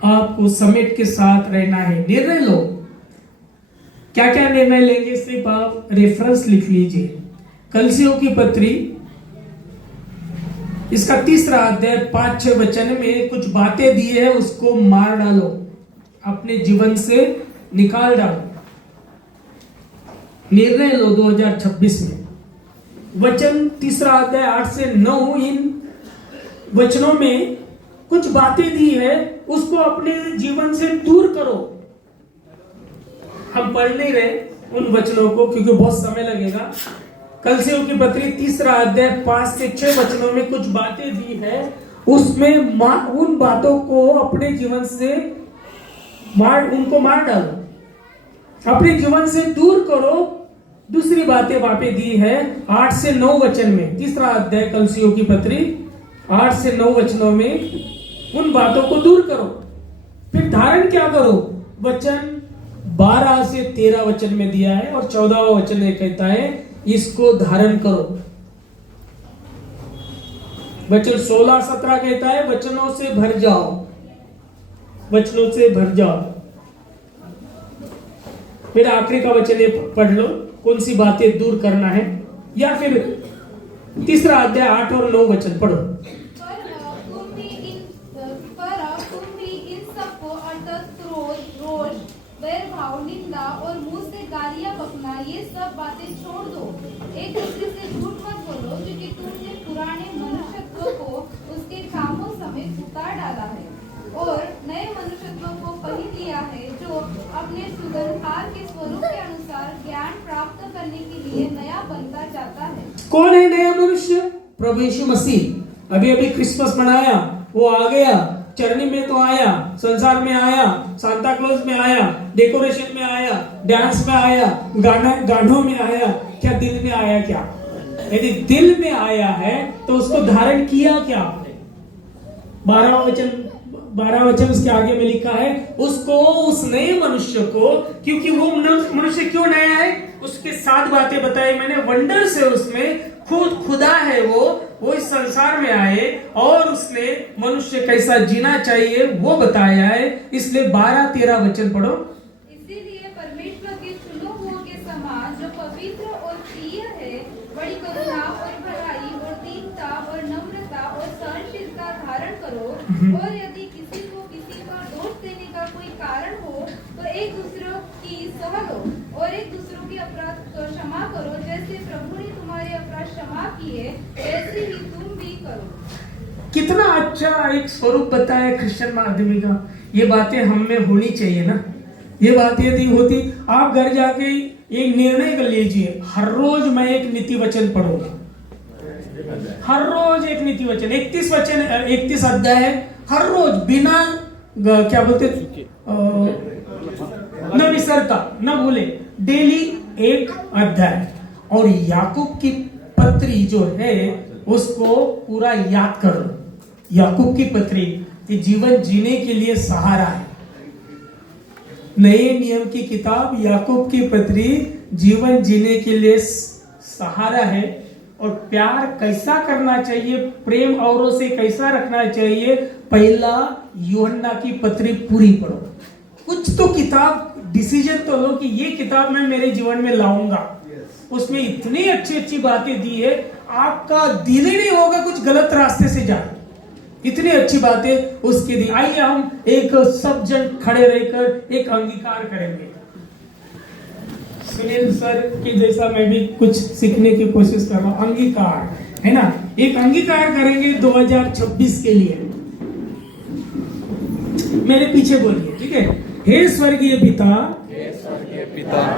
आपको समेट के साथ रहना है। निर्णय लो, क्या क्या निर्णय लेंगे, सिर्फ आप रेफरेंस लिख लीजिए। कलसियों की पत्री इसका तीसरा अध्याय 5-6 वचन में कुछ बातें दी है, उसको मार डालो, अपने जीवन से निकाल डालो, निर्णय लो 2026 में। वचन तीसरा अध्याय 8 से 9, इन वचनों में कुछ बातें दी है, उसको अपने जीवन से दूर करो। हम पढ़ नहीं रहे उन वचनों को क्योंकि बहुत समय लगेगा। कलसियों की पत्री तीसरा अध्याय 5 से 6 वचनों में कुछ बातें दी है, उसमें उन बातों को अपने जीवन से उनको मार डालो, अपने जीवन से दूर करो। दूसरी बातें वापे दी है 8 से 9 वचन में, तीसरा अध्याय कलसियों की पत्री 8 से 9 वचनों में उन बातों को दूर करो। फिर धारण क्या करो? वचन 12 से 13 वचन में दिया है और 14वां वचन में कहता है इसको धारण करो। वचन 16-17 कहता है वचनों से भर जाओ, वचनों से भर जाओ। फिर आखिरी का वचन ये पढ़ लो, कौन सी बातें दूर करना है, या फिर तीसरा अध्याय 8 और 9 वचन पढ़ो। तुम भी इन सबको अर्थात क्रोध, रोष, वैरभाव, निंदा और मुंह से गालियां बकना, ये सब बातें छोड़ दो। एक दूसरे से झूठ मत बोलो, क्योंकि तुमने पुराने मनुष्यत्व को उसके कामों समेत उतार डाला है और नए मनुष्यत्व को पहन लिया है, जो अपने सुगंधहार के स्वरूप के अनुसार ज्ञान प्राप्त करने के लिए नया बनता जाता है। कौन है नया मनुष्य? प्रभु यीशु मसीह। अभी अभी क्रिसमस मनाया, वो आ गया, चरनी में तो आया, संसार में आया, सांता क्लॉज में आया, डेकोरेशन में आया, डांस में आया, गानों में आया, क्या दिल में आया? क्या यदि दिल में आया है तो उसको धारण किया क्या आपने? 12 वचन उसके आगे में लिखा है, उसको, उस नए मनुष्य को, क्योंकि वो मनुष्य क्यों नया है, उसके 7 बातें बताई मैंने, वंडर से उसमें खुदा है, वो इस संसार में आए और उसने मनुष्य कैसा जीना चाहिए वो बताया है। इसलिए 12-13 वचन पढ़ो। इसीलिए परमेश्वर के चुने हुओं के समान जो पवित्र और प्रिय है, बड़ी करुणा और भलाई और दीनता और नम्रता और सहनशीलता धारण करो। और यदि किसी को किसी पर दोष देने का कोई कारण हो तो एक दूसरों की सह लो और एक दूसरों के अपराध को क्षमा करो, जैसे प्रभु ने तुम्हारे अपराध क्षमा किए वैसे ही तुम भी करो। कितना अच्छा एक स्वरूप बताया क्रिश्चियन माध्यमिक का। ये बातें हम में होनी चाहिए ना। ये बातें यदि होती, आप घर जाके एक निर्णय कर लीजिए, हर रोज मैं एक नीति वचन पढ़ूंगा, हर रोज एक नीति वचन। 31 अध्याय है, हर रोज बिना क्या बोलते न विसरता, न भूले, डेली एक अध्याय। और याकूब की पत्री जो है उसको पूरा याद करो। याकूब की पत्री ये जीवन जीने के लिए सहारा है। नए नियम की किताब याकूब की पत्री जीवन जीने के लिए सहारा है। और प्यार कैसा करना चाहिए, प्रेम औरों से कैसा रखना चाहिए, पहला यूहन्ना की पत्री पूरी पढ़ो। कुछ तो किताब डिसीजन तो लो कि ये किताब मैं मेरे जीवन में लाऊंगा। उसमें इतनी अच्छी बातें दी है, आपका दिल ही नहीं होगा कुछ गलत रास्ते से जाए, इतनी अच्छी बातें उसके दी। आइए हम एक सब जन खड़े रहकर एक अंगीकार करेंगे। सुनील सर की जैसा मैं भी कुछ सीखने की कोशिश कर रहा हूं। अंगीकार है ना, एक अंगीकार करेंगे 2026 के लिए। मेरे पीछे बोलिए, ठीक है। हे स्वर्गीय पिता,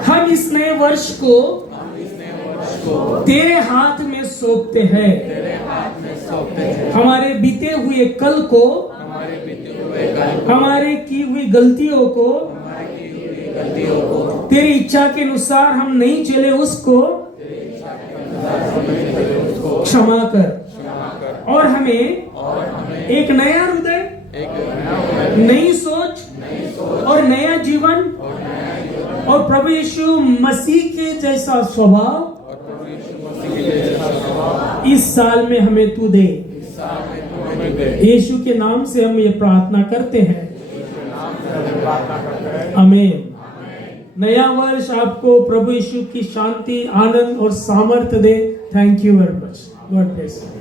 हम इस नए वर्ष को तेरे हाथ में सौंपते हैं। हमारे बीते हुए कल को, हमारे की हुई गलतियों को, तेरी इच्छा के अनुसार हम नहीं चले उसको क्षमा कर और हमें एक नया हृदय, नई सोच और नया जीवन और प्रभु यीशु मसीह के जैसा स्वभाव इस साल में हमें तू दे। यीशु के नाम से हम ये प्रार्थना करते हैं, आमीन। नया वर्ष आपको प्रभु यीशु की शांति, आनंद और सामर्थ्य दे। Thank you very much. God bless you.